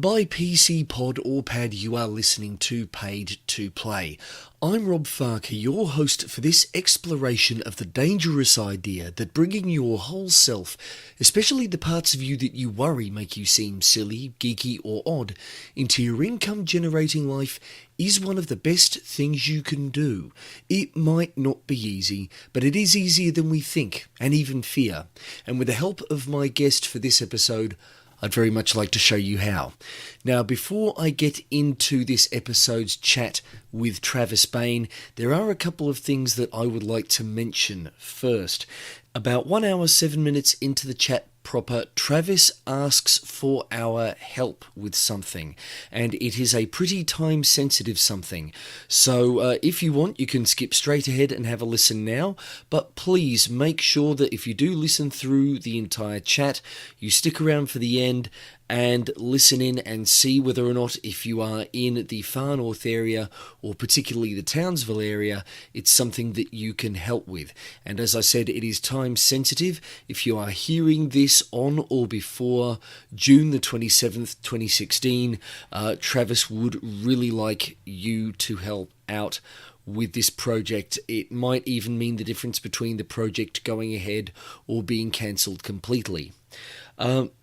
By PC Pod or Pad, you are listening to Paid to Play. I'm Rob Farker, your host for this exploration of the dangerous idea that bringing your whole self, especially the parts of you that you worry make you seem silly, geeky or odd, into your income-generating life is one of the best things you can do. It might not be easy, but it is easier than we think, and even fear. And with the help of my guest for this episode, I'd very much like to show you how. Now, before I get into this episode's chat with Travis Bain, there are a couple of things that I would like to mention first. About 1 hour, 7 minutes into the chat proper, Travis asks for our help with something, and it is a pretty time-sensitive something. So if you want, you can skip straight ahead and have a listen now, but please make sure that if you do listen through the entire chat, you stick around for the end and listen in and see whether or not, if you are in the far north area, or particularly the Townsville area, it's something that you can help with. And as I said, it is time sensitive. If you are hearing this on or before June the 27th, 2016, Travis would really like you to help out with this project. It might even mean the difference between the project going ahead or being cancelled completely.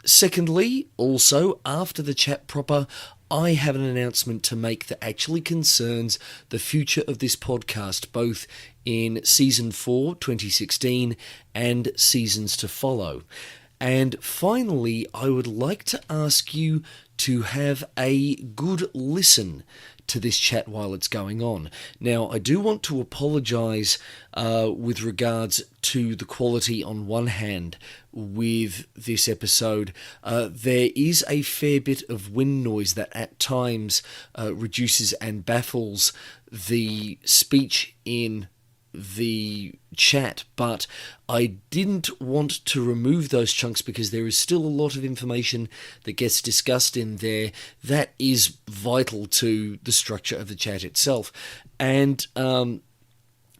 Secondly, also, after the chat proper, I have an announcement to make that actually concerns the future of this podcast, both in Season 4, 2016, and seasons to follow. And finally, I would like to ask you to have a good listen to this chat while it's going on. Now, I do want to apologise with regards to the quality on one hand with this episode. There is a fair bit of wind noise that at times reduces and baffles the speech in the chat, but I didn't want to remove those chunks because there is still a lot of information that gets discussed in there that is vital to the structure of the chat itself. And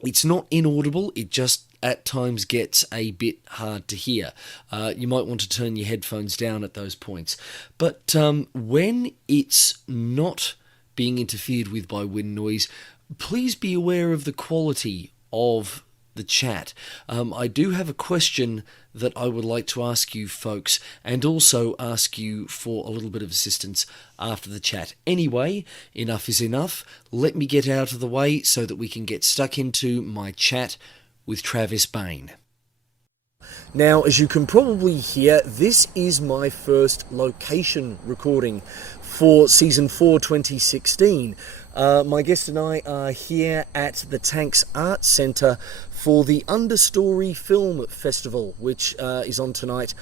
it's not inaudible, it just at times gets a bit hard to hear. You might want to turn your headphones down at those points. But when it's not being interfered with by wind noise, please be aware of the quality of the chat. I do have a question that I would like to ask you folks, and also ask you for a little bit of assistance after the chat. Anyway, enough is enough. Let me get out of the way so that we can get stuck into my chat with Travis Bain. Now, as you can probably hear, this is my first location recording for Season 4 2016. My guest and I are here at the Tanks Arts Centre for the Understory Film Festival, which is on tonight,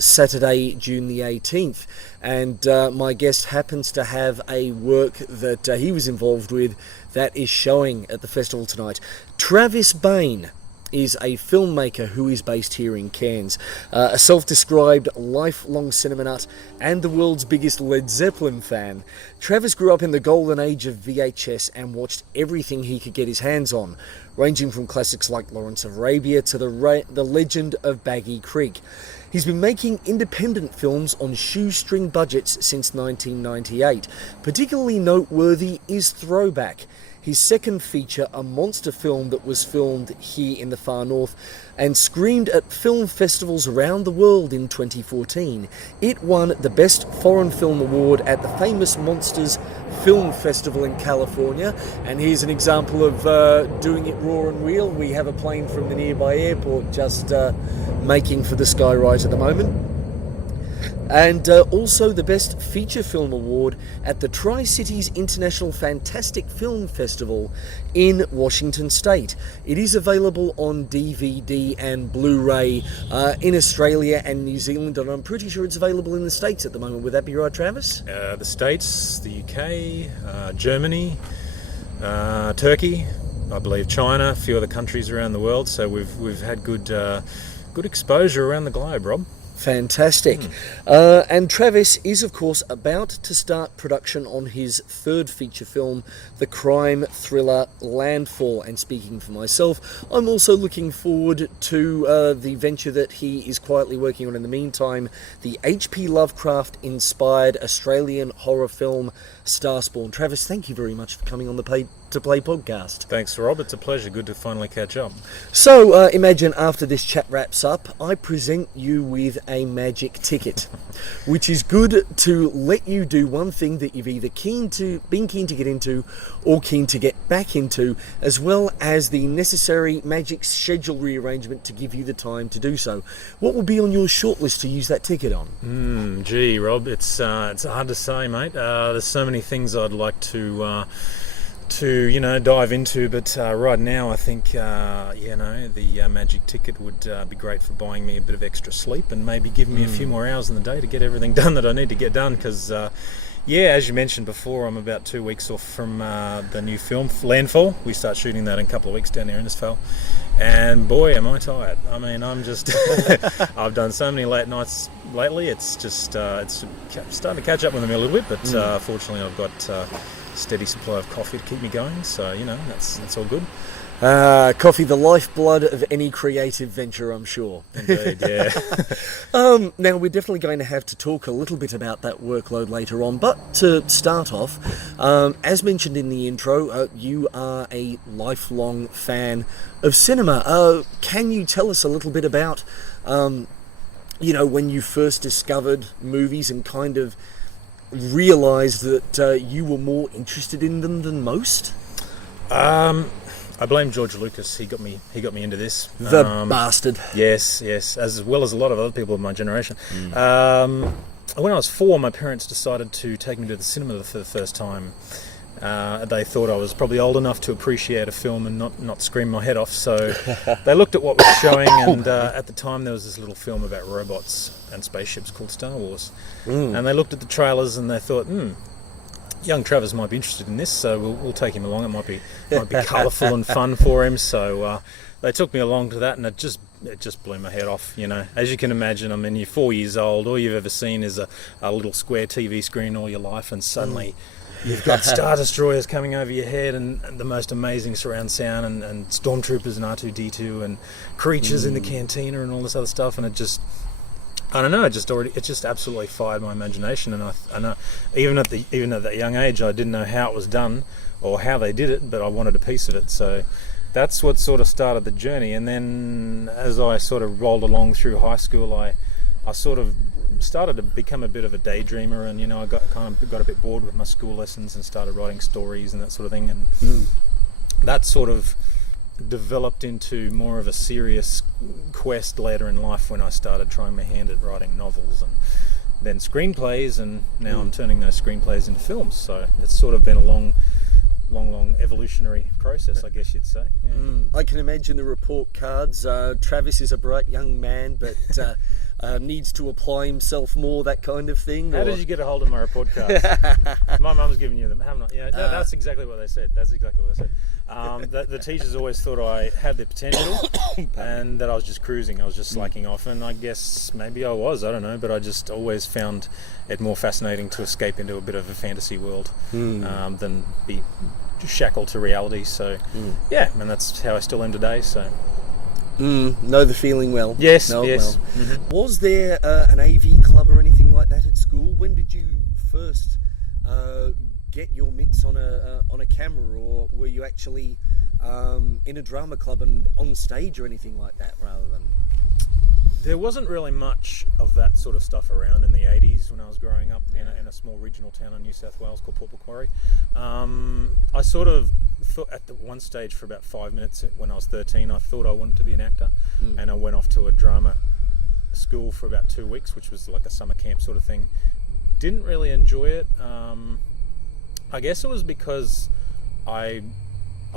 Saturday, June the 18th. And my guest happens to have a work that he was involved with that is showing at the festival tonight. Travis Bain is a filmmaker who is based here in Cairns, a self-described lifelong cinema nut and the world's biggest Led Zeppelin fan. Travis grew up in the golden age of VHS and watched everything he could get his hands on, ranging from classics like Lawrence of Arabia to the legend of Baggy Creek. He's been making independent films on shoestring budgets since 1998. Particularly noteworthy is Throwback, his second feature, a monster film that was filmed here in the far north and screened at film festivals around the world in 2014. It won the Best Foreign Film Award at the famous Monsters Film Festival in California. And here's an example of doing it raw and real. We have a plane from the nearby airport just making for the sky right at the moment. And also the Best Feature Film Award at the Tri-Cities International Fantastic Film Festival in Washington State. It is available on DVD and Blu-ray in Australia and New Zealand, and I'm pretty sure it's available in the States at the moment. Would that be right, Travis? The States, the UK, Germany, Turkey, I believe China, a few other countries around the world, so we've had good exposure around the globe, Rob. Fantastic. And Travis is, of course, about to start production on his third feature film, the crime thriller Landfall. And speaking for myself, I'm also looking forward to the venture that he is quietly working on in the meantime, the H.P. Lovecraft-inspired Australian horror film Starspawn. Travis, thank you very much for coming on the Pay to Play podcast. Thanks, Rob. It's a pleasure. Good to finally catch up. So, imagine after this chat wraps up, I present you with a magic ticket, which is good to let you do one thing that you've either been keen to get into or keen to get back into, as well as the necessary magic schedule rearrangement to give you the time to do so. What will be on your shortlist to use that ticket on? Gee, Rob, it's hard to say, mate. There's so many things I'd like to dive into, but right now I think the magic ticket would be great for buying me a bit of extra sleep and maybe giving me a few more hours in the day to get everything done that I need to get done, because as you mentioned before, I'm about 2 weeks off from the new film Landfall. We start shooting that in a couple of weeks down there in Townsville, and boy am I tired. I mean, I'm just I've done so many late nights lately. It's just it's starting to catch up with me a little bit, but fortunately I've got steady supply of coffee to keep me going, so that's all good. Coffee, the lifeblood of any creative venture, I'm sure. Indeed, yeah. Now, we're definitely going to have to talk a little bit about that workload later on, but to start off, as mentioned in the intro, you are a lifelong fan of cinema. Can you tell us a little bit about, when you first discovered movies and kind of realised that you were more interested in them than most? I blame George Lucas. He got me into this. The bastard. Yes, as well as a lot of other people of my generation. When I was 4, my parents decided to take me to the cinema for the first time. They thought I was probably old enough to appreciate a film and not scream my head off, so they looked at what was showing, and at the time there was this little film about robots and spaceships called Star Wars. And they looked at the trailers and they thought, young Travis might be interested in this, so we'll take him along. It might be colourful and fun for him. So they took me along to that, and it just blew my head off. As you can imagine, I mean, you're 4 years old. All you've ever seen is a little square TV screen all your life, and suddenly you've got Star Destroyers coming over your head, and the most amazing surround sound, and stormtroopers and R2-D2 and creatures in the cantina and all this other stuff, and I don't know. It just absolutely fired my imagination, and I know even at that young age, I didn't know how it was done or how they did it, but I wanted a piece of it. So that's what sort of started the journey. And then as I sort of rolled along through high school, I sort of started to become a bit of a daydreamer, and I got a bit bored with my school lessons and started writing stories and that sort of thing, and that sort of developed into more of a serious quest later in life when I started trying my hand at writing novels and then screenplays, and now I'm turning those screenplays into films. So it's sort of been a long evolutionary process, I guess you'd say. I can imagine the report cards. Travis is a bright young man, but needs to apply himself more, that kind of thing. How did you get a hold of my report cards? My mum's given you them, haven't I? Yeah, that's exactly what they said. The teachers always thought I had the potential and that I was just cruising. I was just slacking off, and I guess maybe I was. I don't know, but I just always found it more fascinating to escape into a bit of a fantasy world than be shackled to reality. So and that's how I still am today. So. Know the feeling well. Yes. Well. Mm-hmm. Was there an AV club or anything like that at school? When did you first get your mitts on a camera, or were you actually in a drama club and on stage or anything like that rather than? There wasn't really much of that sort of stuff around in the 80s when I was growing up in a small regional town in New South Wales called Port Macquarie. I sort of thought at the one stage for about 5 minutes when I was 13, I thought I wanted to be an actor, and I went off to a drama school for about 2 weeks, which was like a summer camp sort of thing. Didn't really enjoy it. I guess it was because I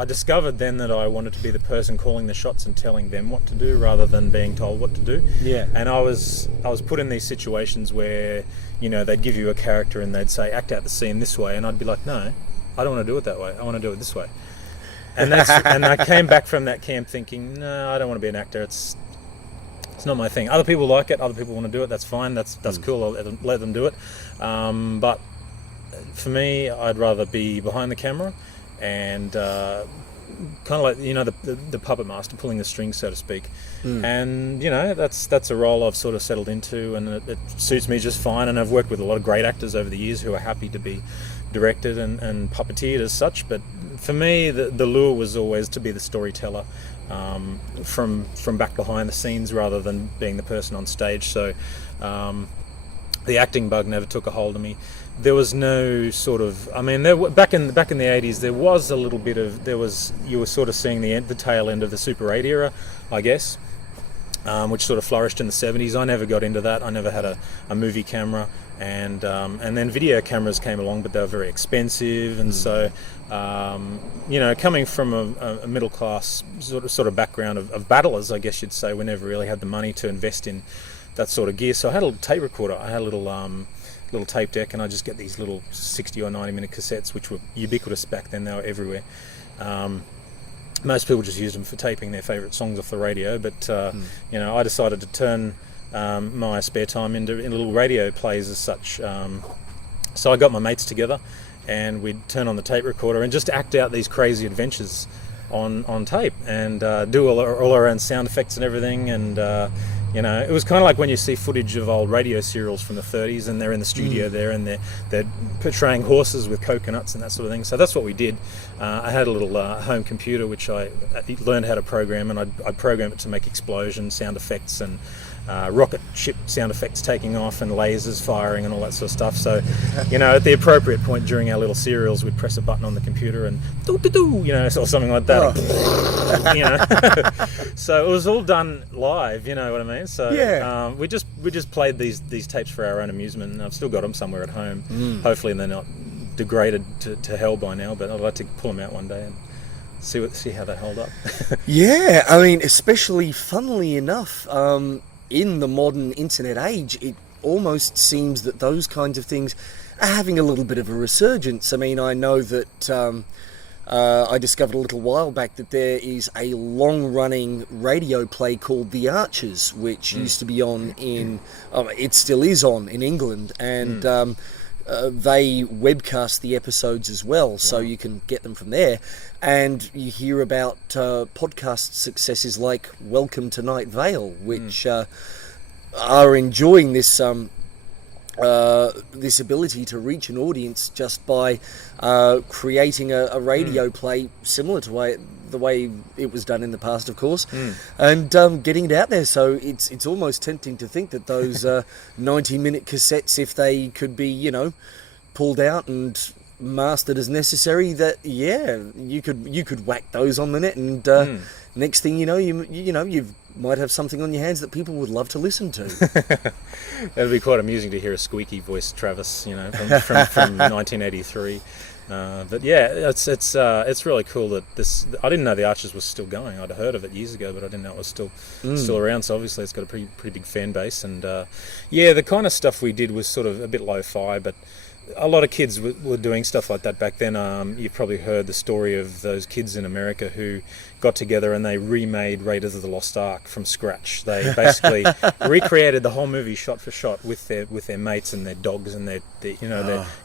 discovered then that I wanted to be the person calling the shots and telling them what to do rather than being told what to do. Yeah. And I was put in these situations where, they'd give you a character and they'd say, act out the scene this way, and I'd be like, no, I don't want to do it that way. I want to do it this way. And I came back from that camp thinking, no, I don't want to be an actor. It's not my thing. Other people like it. Other people want to do it. That's fine. That's cool. I'll let them do it. But for me, I'd rather be behind the camera and kind of like, you know, the puppet master pulling the strings, so to speak. And, you know, that's a role I've sort of settled into, and it suits me just fine. And I've worked with a lot of great actors over the years who are happy to be directed and puppeteered as such. But for me, the lure was always to be the storyteller, from back behind the scenes rather than being the person on stage. So the acting bug never took a hold of me. There was no sort of, I mean, back in the 80s, there was a little bit of, you were sort of seeing the tail end of the Super 8 era, I guess, which sort of flourished in the 70s. I never got into that. I never had a movie camera, and then video cameras came along, but they were very expensive, and so you know, coming from a middle class sort of background of battlers, I guess you'd say, we never really had the money to invest in that sort of gear. So I had a little tape recorder. I had a little tape deck, and I just get these little 60 or 90 minute cassettes, which were ubiquitous back then. They were everywhere. Most people just used them for taping their favourite songs off the radio, but you know, I decided to turn my spare time into little radio plays as such. So I got my mates together, and we'd turn on the tape recorder and just act out these crazy adventures on tape, and do all our own sound effects and everything. And you know, it was kind of like when you see footage of old radio serials from the 30s, and they're in the studio there, and they're portraying horses with coconuts and that sort of thing. So that's what we did. I had a little home computer which I learned how to program, and I'd program it to make explosion sound effects and rocket ship sound effects taking off and lasers firing and all that sort of stuff. So, you know, at the appropriate point during our little serials, we'd press a button on the computer and doo-doo-doo, you know, or something like that. Oh. You know, so it was all done live. You know what I mean? So yeah. We just played these tapes for our own amusement, and I've still got them somewhere at home. Hopefully, they're not degraded to hell by now. But I'd like to pull them out one day and see how they hold up. Yeah, I mean, especially funnily enough. In the modern internet age, it almost seems that those kinds of things are having a little bit of a resurgence. I mean, I know that I discovered a little while back that there is a long-running radio play called The Archers, which used to be on it still is on in England, and they webcast the episodes as well, so you can get them from there. And you hear about podcast successes like Welcome to Night Vale, which are enjoying this this ability to reach an audience just by creating a radio play similar to the way it was done in the past, of course, and getting it out there. So it's almost tempting to think that those 90-minute cassettes, if they could be, you know, pulled out and mastered as necessary, that you could whack those on the net, and next thing you know, you might have something on your hands that people would love to listen to. It'd be quite amusing to hear a squeaky voice Travis, you know, from 1983. But yeah, it's really cool that this. I didn't know The Archers was still going. I'd heard of it years ago, but I didn't know it was still around. So obviously, it's got a pretty big fan base. And the kind of stuff we did was sort of a bit lo-fi, but a lot of kids were doing stuff like that back then. You've probably heard the story of those kids in America who got together and they remade Raiders of the Lost Ark from scratch. They basically recreated the whole movie shot for shot with their mates and their dogs, and they're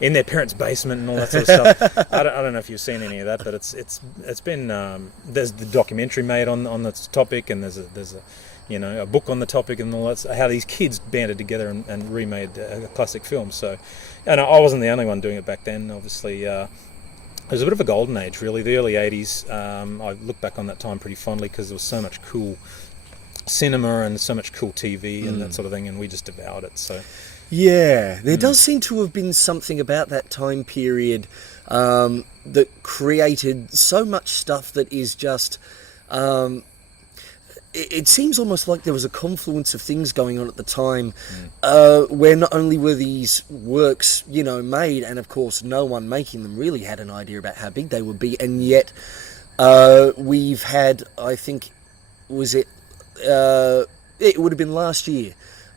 in their parents' basement and all that sort of stuff. I don't know if you've seen any of that, but it's been there's the documentary made on this topic, and there's a book on the topic, and all that. How these kids banded together and remade a classic film. So, and I wasn't the only one doing it back then. Obviously, it was a bit of a golden age, really. The early '80s. I look back on that time pretty fondly because there was so much cool cinema and so much cool TV and that sort of thing, and we just devoured it. So, yeah, there does seem to have been something about that time period that created so much stuff that is just. It seems almost like there was a confluence of things going on at the time where not only were these works, you know, made, and of course no one making them really had an idea about how big they would be, and yet we've had, I think, it would have been last year,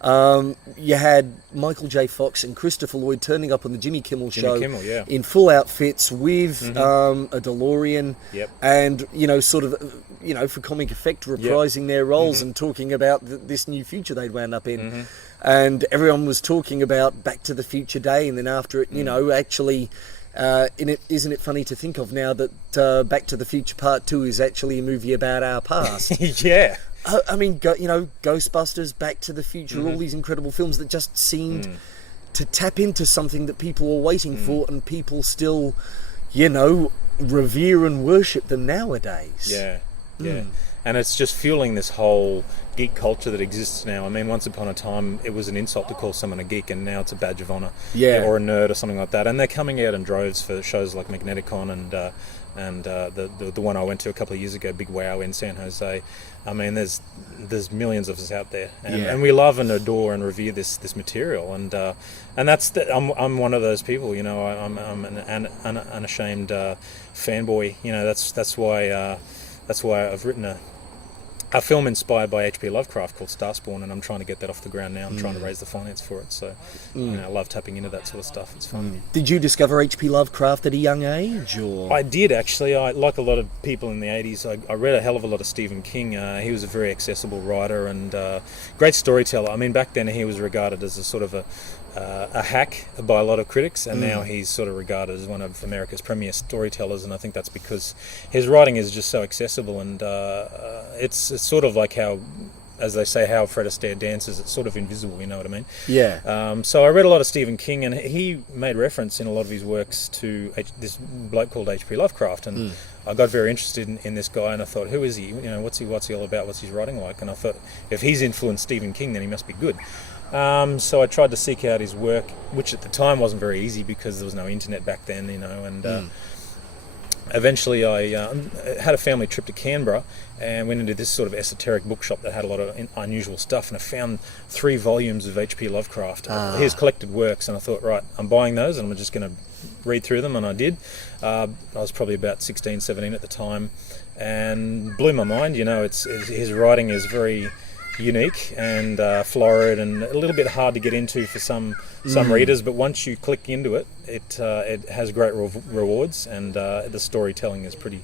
You had Michael J. Fox and Christopher Lloyd turning up on the Jimmy Kimmel show yeah. in full outfits with a DeLorean, Yep. and sort of for comic effect reprising their roles and talking about this new future they'd wound up in, and everyone was talking about Back to the Future Day, and then after it, actually. Isn't it funny to think of now that Back to the Future Part 2 is actually a movie about our past? Yeah. I mean, Ghostbusters, Back to the Future, all these incredible films that just seemed to tap into something that people were waiting for, and people still, revere and worship them nowadays. Yeah, yeah. And it's just fueling this whole geek culture that exists now. I mean, once upon a time, it was an insult to call someone a geek, and now it's a badge of honor, or a nerd or something like that. And they're coming out in droves for shows like MagnetiCon and the one I went to a couple of years ago, Big Wow in San Jose. I mean, there's millions of us out there, and we love and adore and revere this material, and that's I'm one of those people. I'm an unashamed fanboy. That's why I've written a film inspired by H.P. Lovecraft called Starspawn, and I'm trying to get that off the ground now. I'm trying to raise the finance for it, so I love tapping into that sort of stuff. It's fun. Did you discover H.P. Lovecraft at a young age, or? I did, actually. Like a lot of people in the 80s, I read a hell of a lot of Stephen King. He was a very accessible writer and great storyteller. I mean, back then he was regarded as a sort of a hack by a lot of critics, and now he's sort of regarded as one of America's premier storytellers, and I think that's because his writing is just so accessible, and it's sort of like how, as they say, how Fred Astaire dances. It's sort of invisible, you know what I mean? Yeah. So I read a lot of Stephen King, and he made reference in a lot of his works to this bloke called H.P. Lovecraft, and I got very interested in this guy, and I thought, who is he? What's he all about? What's his writing like? And I thought, if he's influenced Stephen King, then he must be good. So I tried to seek out his work, which at the time wasn't very easy because there was no internet back then, and eventually I had a family trip to Canberra and went into this sort of esoteric bookshop that had a lot of unusual stuff, and I found 3 volumes of H.P. Lovecraft, his collected works, and I thought, right, I'm buying those and I'm just going to read through them, and I did. I was probably about 16, 17 at the time, and blew my mind. His writing is very unique and florid and a little bit hard to get into for some readers, but once you click into it, it has great rewards, and the storytelling is pretty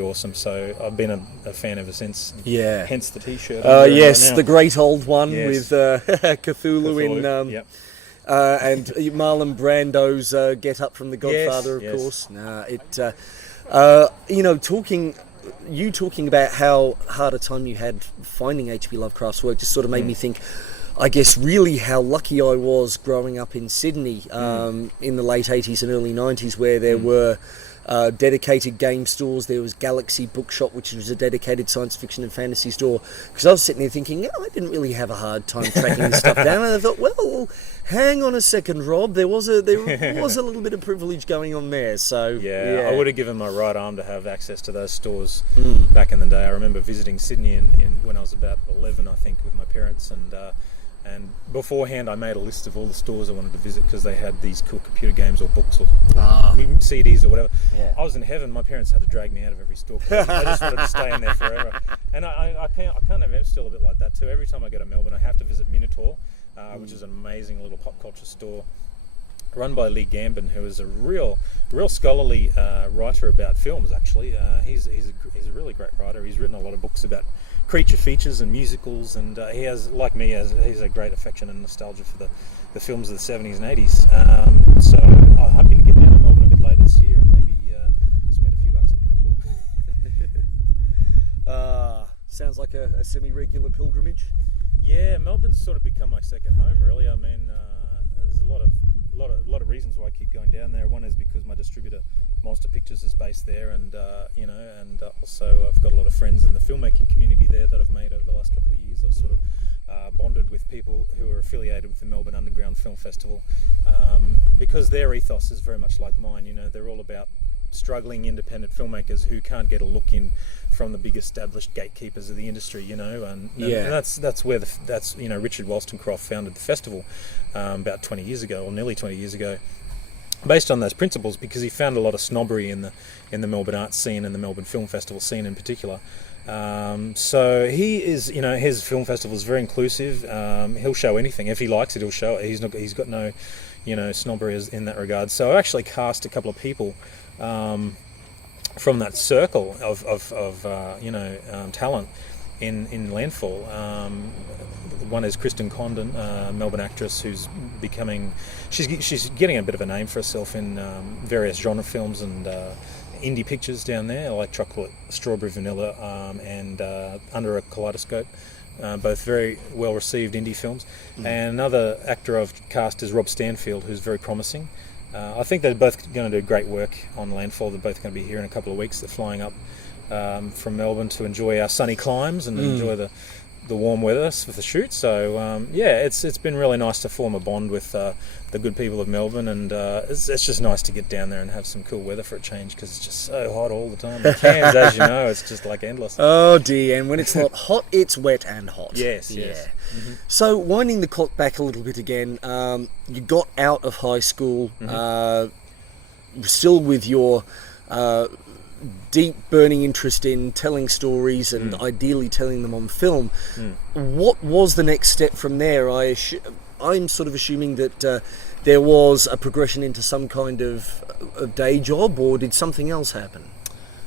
awesome. So I've been a fan ever since. Yeah. Hence the T-shirt. Yes, right, the great old one with Cthulhu in, and Marlon Brando's get up from The Godfather, of course. Talking about how hard a time you had finding H.P. Lovecraft's work just sort of made me think, I guess, really how lucky I was growing up in Sydney in the late 80s and early 90s, where there were dedicated game stores. There was Galaxy Bookshop, which was a dedicated science fiction and fantasy store. Because I was sitting there thinking, I didn't really have a hard time tracking this stuff down. And I thought, well, hang on a second, Rob. There was a little bit of privilege going on there. So I would have given my right arm to have access to those stores back in the day. I remember visiting Sydney in when I was about 11, I think, with my parents, and beforehand I made a list of all the stores I wanted to visit because they had these cool computer games or books or CDs or whatever. Yeah. I was in heaven. My parents had to drag me out of every store. I just wanted to stay in there forever. And I kind of am still a bit like that too. Every time I go to Melbourne, I have to visit Minotaur, which is an amazing little pop culture store run by Lee Gambin, who is a real scholarly writer about films. Actually, he's a really great writer. He's written a lot of books about creature features and musicals, and he has, like me, he's a great affection and nostalgia for the films of the 70s and 80s. So I'm happy to get down to Melbourne a bit later this year and maybe spend a few bucks at Minotaur. Sounds like a semi-regular pilgrimage. Yeah, Melbourne's sort of become my second home, really. I mean, there's a lot of reasons why I keep going down there. One is because my distributor, Monster Pictures, is based there, and also I've got a lot of friends in the filmmaking community there that I've made over the last couple of years. I've sort of bonded with people who are affiliated with the Melbourne Underground Film Festival because their ethos is very much like mine. They're all about struggling independent filmmakers who can't get a look in from the big established gatekeepers of the industry, and that's where Richard Wollstonecroft founded the festival about 20 years ago, or nearly 20 years ago, based on those principles, because he found a lot of snobbery in the Melbourne art scene and the Melbourne Film Festival scene in particular. So he is, his film festival is very inclusive. He'll show anything if he likes it. He'll show it. He's got no, snobbery in that regard. So I actually cast a couple of people from that circle of talent in Landfall. One is Kristen Condon, Melbourne actress who's she's getting a bit of a name for herself in various genre films and indie pictures down there, like Chocolate, Strawberry Vanilla, and Under a Kaleidoscope. Both very well received indie films. And another actor I've cast is Rob Stanfield, who's very promising. I think they're both going to do great work on Landfall. They're both going to be here in a couple of weeks. They're flying up from Melbourne to enjoy our sunny climes and enjoy the warm weather for the shoot. So it's been really nice to form a bond with the good people of Melbourne, and it's just nice to get down there and have some cool weather for a change, because it's just so hot all the time. In Cairns, as you know, it's just like endless. Oh dear, and when it's not hot, it's wet and hot. Yes. Mm-hmm. So winding the clock back a little bit again, you got out of high school, still with your deep burning interest in telling stories and ideally telling them on film. What was the next step from there? I'm sort of assuming that there was a progression into some kind of day job, or did something else happen?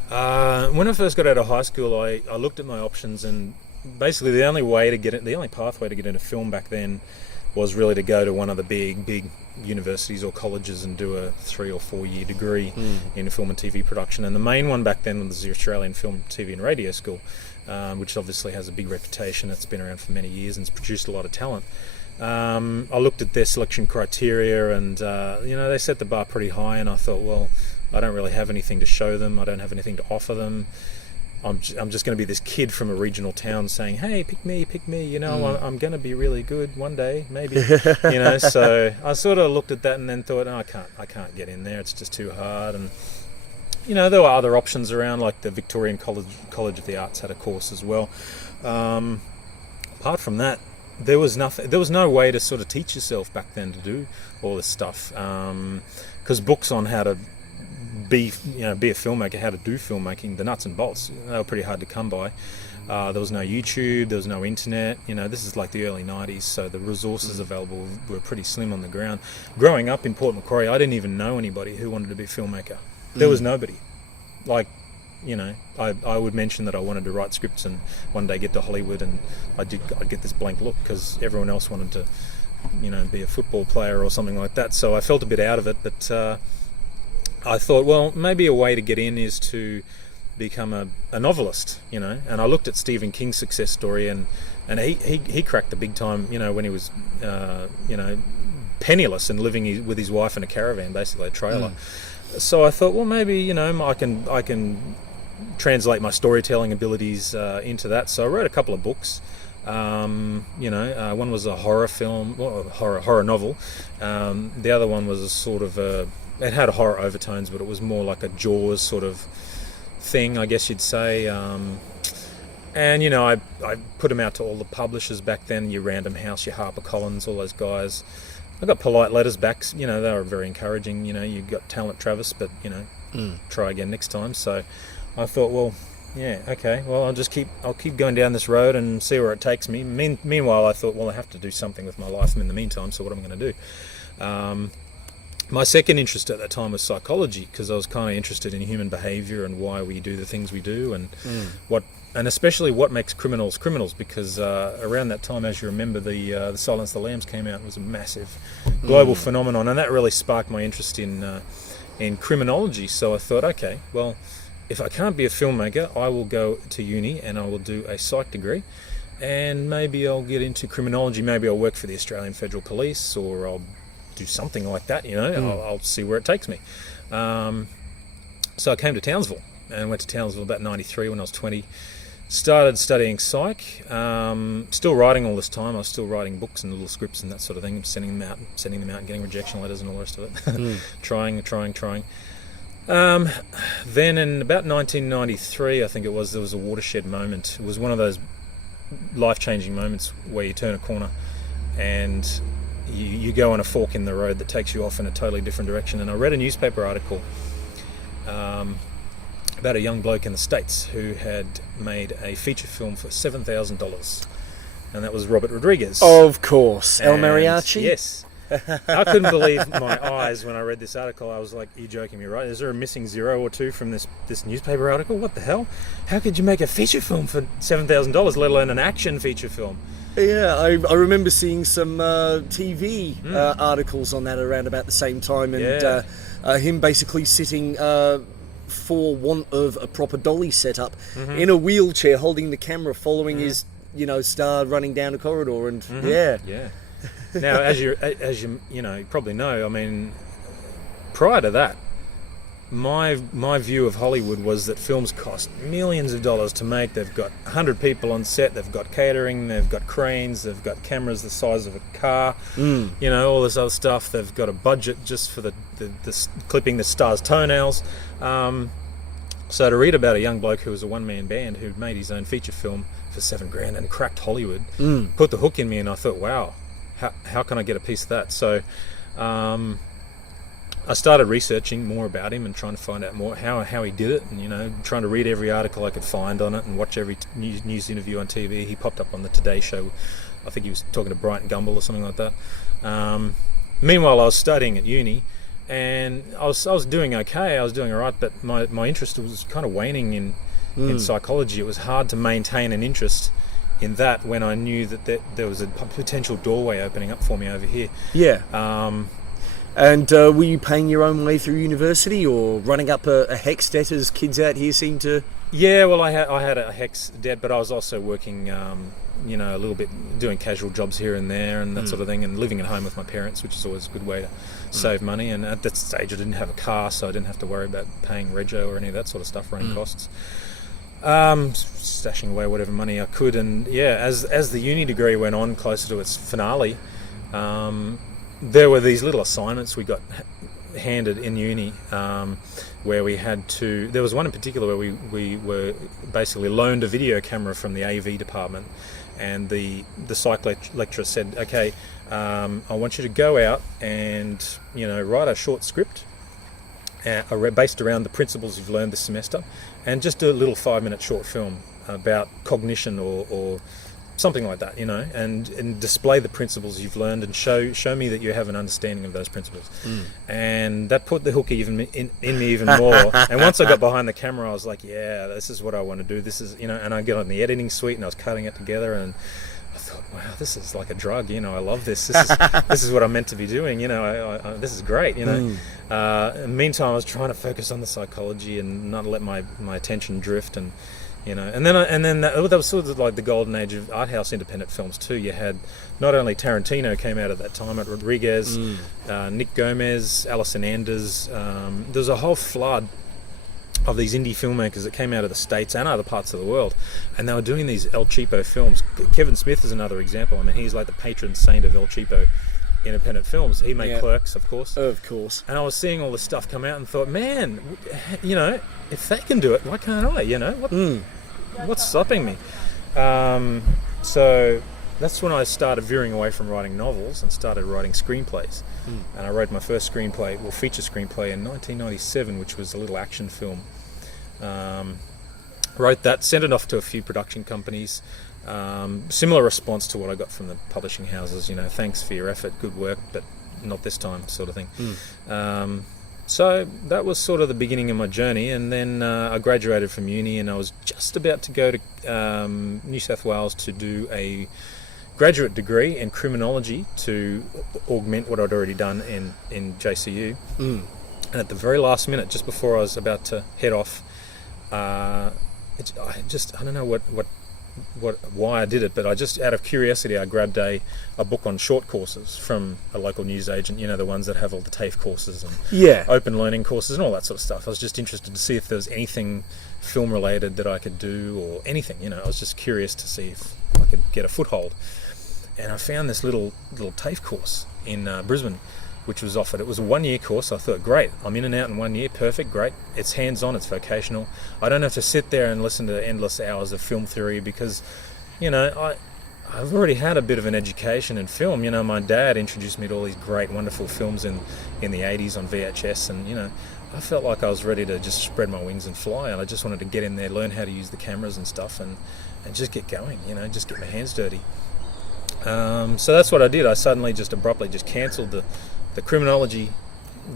When I first got out of high school, I looked at my options, and basically the only pathway to get into film back then was really to go to one of the big universities or colleges and do a 3 or 4 year degree in film and TV production. And the main one back then was the Australian Film, TV and Radio School, which obviously has a big reputation. It's been around for many years and it's produced a lot of talent. I looked at their selection criteria, and they set the bar pretty high, and I thought, well, I don't really have anything to show them. I don't have anything to offer them. I'm just going to be this kid from a regional town saying, hey, pick me, I'm going to be really good one day, maybe. So I sort of looked at that and then thought, I can't get in there, it's just too hard. And there were other options around, like the Victorian College of the Arts had a course as well. Apart from that, there was no way to sort of teach yourself back then to do all this stuff, because books on how to be a filmmaker, how to do filmmaking, the nuts and bolts, they were pretty hard to come by. There was no YouTube, there was no internet. This is like the early 90s, so the resources available were pretty slim on the ground. Growing up in Port Macquarie, I didn't even know anybody who wanted to be a filmmaker. There was nobody. Like, I would mention that I wanted to write scripts and one day get to Hollywood, and I'd get this blank look because everyone else wanted to, be a football player or something like that. So I felt a bit out of it, but I thought, well, maybe a way to get in is to become a novelist, and I looked at Stephen King's success story, and he cracked the big time, when he was, penniless and living with his wife in a caravan, basically a trailer. So I thought, well, maybe, I can translate my storytelling abilities into that. So I wrote a couple of books. One was a horror film, horror novel. The other one was a sort of it had horror overtones, but it was more like a Jaws sort of thing, I guess you'd say. And I put them out to all the publishers back then, your Random House, your HarperCollins, all those guys. I got polite letters back, they were very encouraging. You got talent, Travis, but try again next time. So I thought, well, yeah, okay, well, I'll keep going down this road and see where it takes me. Meanwhile, I thought, well, I have to do something with my life in the meantime, so what am I going to do? My second interest at that time was psychology, because I was kind of interested in human behaviour and why we do the things we do, and especially what makes criminals criminals, because around that time, as you remember, the Silence of the Lambs came out. It was a massive global phenomenon, and that really sparked my interest in criminology. So I thought, okay, well, if I can't be a filmmaker, I will go to uni and I will do a psych degree, and maybe I'll get into criminology. Maybe I'll work for the Australian Federal Police, or I'll do something like that, I'll see where it takes me. So I came to Townsville, and went to Townsville about 93 when I was 20. Started studying psych, still writing all this time. I was still writing books and little scripts and that sort of thing, sending them out and getting rejection letters and all the rest of it. Trying. Then in about 1993, I think it was, there was a watershed moment. It was one of those life-changing moments where you turn a corner and you go on a fork in the road that takes you off in a totally different direction. And I read a newspaper article about a young bloke in the States who had made a feature film for $7,000, and that was Robert Rodriguez. Of course, El And Mariachi. Yes. I couldn't believe my eyes when I read this article. I was like, "Are you joking me, right? Is there a missing 0 or 2 from this newspaper article? What the hell? How could you make a feature film for $7,000, let alone an action feature film?" Yeah, I remember seeing some TV articles on that around about the same time, and him basically sitting for want of a proper dolly setup in a wheelchair, holding the camera, following his star running down a corridor, and Yeah. Now, as you probably know, I mean, prior to that, my view of Hollywood was that films cost millions of dollars to make. They've got 100 people on set, they've got catering, they've got cranes, they've got cameras the size of a car, all this other stuff. They've got a budget just for the clipping the star's toenails. So to read about a young bloke who was a one-man band who'd made his own feature film for $7,000 and cracked Hollywood, put the hook in me, and I thought, wow, how can I get a piece of that? So I started researching more about him and trying to find out more how he did it, and trying to read every article I could find on it and watch every news interview on TV. He popped up on the Today Show. I think he was talking to Brian Gumble or something like that. Meanwhile, I was studying at uni, and I was doing okay. I was doing all right, but my interest was kind of waning in psychology. It was hard to maintain an interest in that when I knew that there was a potential doorway opening up for me over here. Yeah. And were you paying your own way through university, or running up a HECS debt, as kids out here seem to? Yeah, well, I had a HECS debt, but I was also working, a little bit, doing casual jobs here and there and that sort of thing, and living at home with my parents, which is always a good way to save money. And at that stage, I didn't have a car, so I didn't have to worry about paying rego or any of that sort of stuff, running costs. Stashing away whatever money I could, and as the uni degree went on closer to its finale, there were these little assignments we got handed in uni, where we had to. There was one in particular where we were basically loaned a video camera from the AV department, and the psych lecturer said, "Okay, I want you to go out and write a short script based around the principles you've learned this semester, and just do a little 5-minute short film about cognition or something like that, and display the principles you've learned and show me that you have an understanding of those principles." And that put the hook in me even more. And once I got behind the camera, I was like, yeah, this is what I want to do. This is, and I got on the editing suite and I was cutting it together, and I thought, wow, this is like a drug. I love this. This is what I'm meant to be doing. This is great. Meantime, I was trying to focus on the psychology and not let my attention drift, and then that was sort of like the golden age of art house independent films too. You had not only Tarantino came out at that time, but Rodriguez, Nick Gomez, Alison Anders. There was a whole flood of these indie filmmakers that came out of the States and other parts of the world, and they were doing these El Cheapo films. Kevin Smith is another example. I mean, he's like the patron saint of El Cheapo independent films. He made Clerks, of course. And I was seeing all this stuff come out and thought, man, if they can do it, why can't I? What's stopping me? So that's when I started veering away from writing novels and started writing screenplays. And I wrote my first feature screenplay in 1997, which was a little action film. Wrote that, sent it off to a few production companies. Similar response to what I got from the publishing houses, thanks for your effort, good work, but not this time, sort of thing. So that was sort of the beginning of my journey, and then I graduated from uni, and I was just about to go to New South Wales to do a graduate degree in criminology to augment what I'd already done in JCU. And at the very last minute, just before I was about to head off, I don't know why I did it, but I just, out of curiosity, I grabbed a book on short courses from a local newsagent, the ones that have all the TAFE courses and open learning courses and all that sort of stuff. I was just interested to see if there was anything film related that I could do, or anything, I was just curious to see if I could get a foothold. And I found this little TAFE course in Brisbane, which was offered. It was a 1-year course. I thought, great, I'm in and out in 1 year, perfect, great. It's hands-on, it's vocational. I don't have to sit there and listen to endless hours of film theory, because, I've already had a bit of an education in film. You know, my dad introduced me to all these great, wonderful films in the 80s on VHS, and, you know, I felt like I was ready to just spread my wings and fly, and I just wanted to get in there, learn how to use the cameras and stuff, and just get going, you know, just get my hands dirty. So that's what I did. I suddenly just abruptly just cancelled the criminology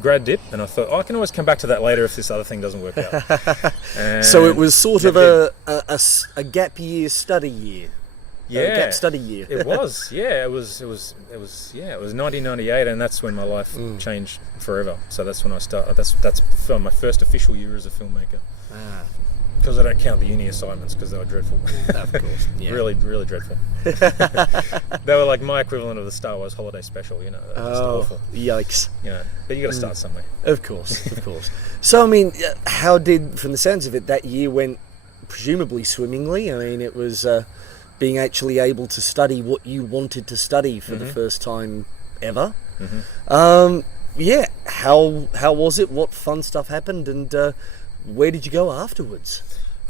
grad dip, and I thought, I can always come back to that later if this other thing doesn't work out. So it was sort of a gap year study year. Yeah, gap study year. It was. Yeah, it was 1998, and that's when my life changed forever. So that's when I started. That's my first official year as a filmmaker. Because I don't count the uni assignments because they were dreadful. Of course. Yeah. Really, really dreadful. They were like my equivalent of the Star Wars holiday special, you know. They were just awful. Yikes. You know, but you got to start somewhere. Of course, of course. So, I mean, how did, from the sounds of it, that year went presumably swimmingly? I mean, it was being actually able to study what you wanted to study for the first time ever. Yeah, how was it? What fun stuff happened? And where did you go afterwards?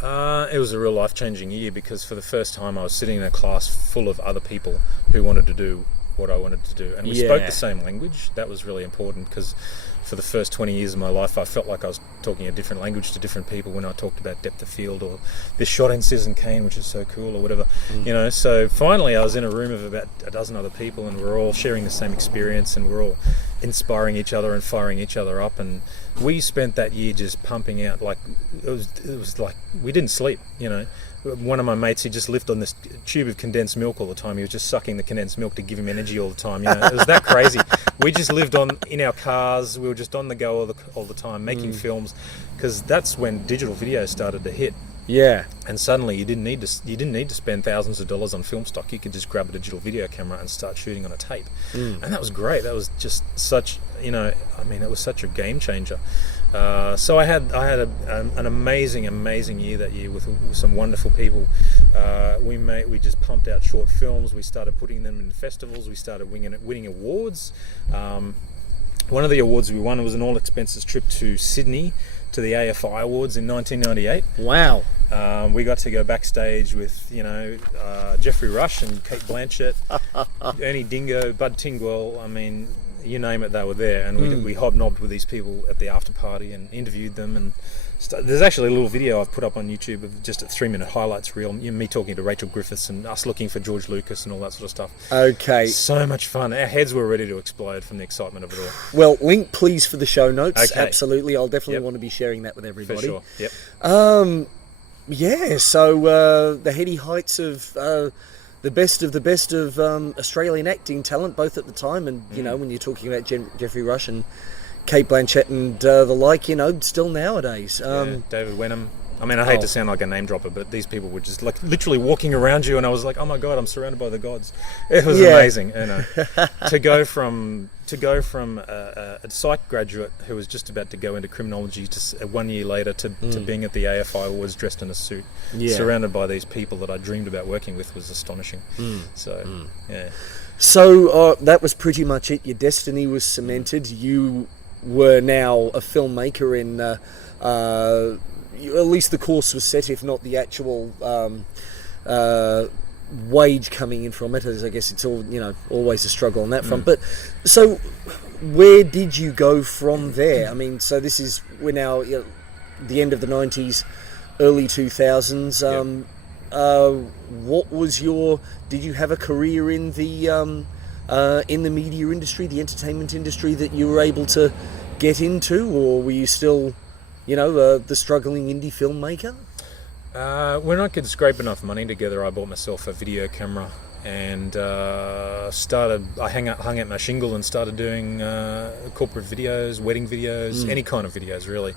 It was a real life-changing year because for the first time I was sitting in a class full of other people who wanted to do what I wanted to do, and we spoke the same language. That was really important because for the first 20 years of my life I felt like I was talking a different language to different people when I talked about depth of field or this shot in Citizen Kane, which is so cool, or whatever. You know, so finally I was in a room of about a dozen other people, and we're all sharing the same experience, and we're all inspiring each other and firing each other up, and we spent that year just pumping out, like it was like we didn't sleep, you know. One of my mates, he just lived on this tube of condensed milk all the time. He was just sucking the condensed milk to give him energy all the time. You know, it was that crazy. We just lived in our cars. We were just on the go all the time, making films, because that's when digital video started to hit. Yeah. And suddenly you didn't need to spend thousands of dollars on film stock. You could just grab a digital video camera and start shooting on a tape. And that was great. That was just such, you know, I mean, it was such a game changer. So I had an amazing year that year with some wonderful people. We just pumped out short films. We started putting them in festivals. We started winning awards. One of the awards we won was an all expenses trip to Sydney to the AFI Awards in 1998. Wow. We got to go backstage with, you know, Jeffrey Rush and Kate Blanchett, Ernie Dingo, Bud Tingwell. I mean, you name it, they were there, and we hobnobbed with these people at the after party and interviewed them. And there's actually a little video I've put up on YouTube of just a 3-minute highlights reel, me talking to Rachel Griffiths and us looking for George Lucas and all that sort of stuff. Okay. So much fun. Our heads were ready to explode from the excitement of it all. Well, link please for the show notes. Okay. Absolutely. I'll definitely want to be sharing that with everybody. For sure. Yep. Yeah, so the heady heights of the best of Australian acting talent, both at the time and, you know, when you're talking about Jeffrey Rush and Kate Blanchett and the like, you know, still nowadays. David Wenham. I mean, I hate to sound like a name dropper, but these people were just like literally walking around you, and I was like, oh my God, I'm surrounded by the gods. It was amazing, you know, to go from a psych graduate who was just about to go into criminology to 1 year later to being at the AFI Awards dressed in a suit, surrounded by these people that I dreamed about working with, was astonishing. So that was pretty much it. Your destiny was cemented. You were now a filmmaker in, at least the course was set, if not the actual wage coming in from it, as I guess it's all, you know, always a struggle on that front. But so where did you go from there? I mean, so we're now, you know, the end of the 90s, early 2000s. What was did you have a career in the media industry, the entertainment industry, that you were able to get into, or were you still, you know, the struggling indie filmmaker? When I could scrape enough money together, I bought myself a video camera and I hung out my shingle and started doing corporate videos, wedding videos, any kind of videos really.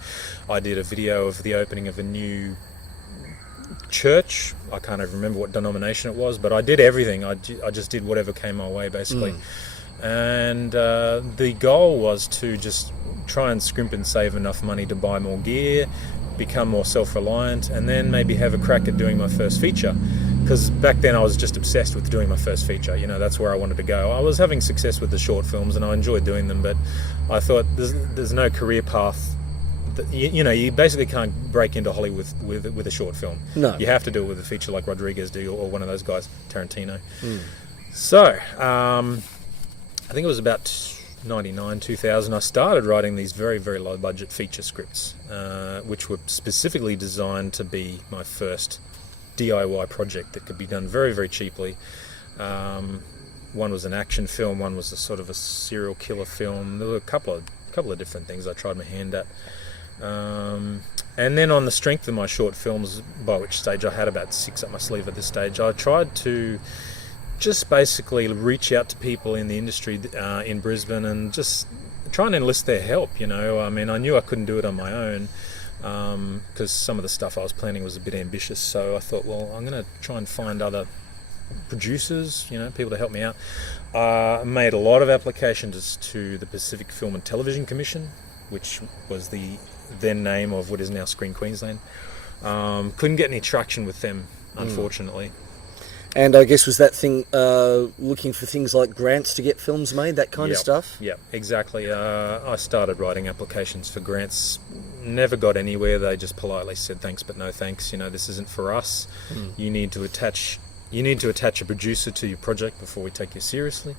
I did a video of the opening of a new church. I can't even remember what denomination it was, but I did everything. I just did whatever came my way basically. And the goal was to just try and scrimp and save enough money to buy more gear, become more self-reliant, and then maybe have a crack at doing my first feature. Because back then I was just obsessed with doing my first feature. You know, that's where I wanted to go. I was having success with the short films and I enjoyed doing them, but I thought there's no career path you basically can't break into Hollywood with a short film. No. You have to do it with a feature like Rodriguez did, or one of those guys, Tarantino. So, I think it was about 99, 2000, I started writing these very, very low budget feature scripts, which were specifically designed to be my first DIY project that could be done very, very cheaply. One was an action film, one was a sort of a serial killer film. There were a couple of different things I tried my hand at. And then on the strength of my short films, by which stage I had about 6 up my sleeve at this stage, I tried to just basically reach out to people in the industry in Brisbane and just try and enlist their help. I mean, I knew I couldn't do it on my own because some of the stuff I was planning was a bit ambitious. So I thought, well, I'm going to try and find other producers, people to help me out. I made a lot of applications to the Pacific Film and Television Commission, which was the then name of what is now Screen Queensland. Couldn't get any traction with them, unfortunately. And I guess was that thing looking for things like grants to get films made, that kind of stuff? Yeah, exactly. I started writing applications for grants, never got anywhere. They just politely said thanks but no thanks. This isn't for us. You need to attach a producer to your project before we take you seriously.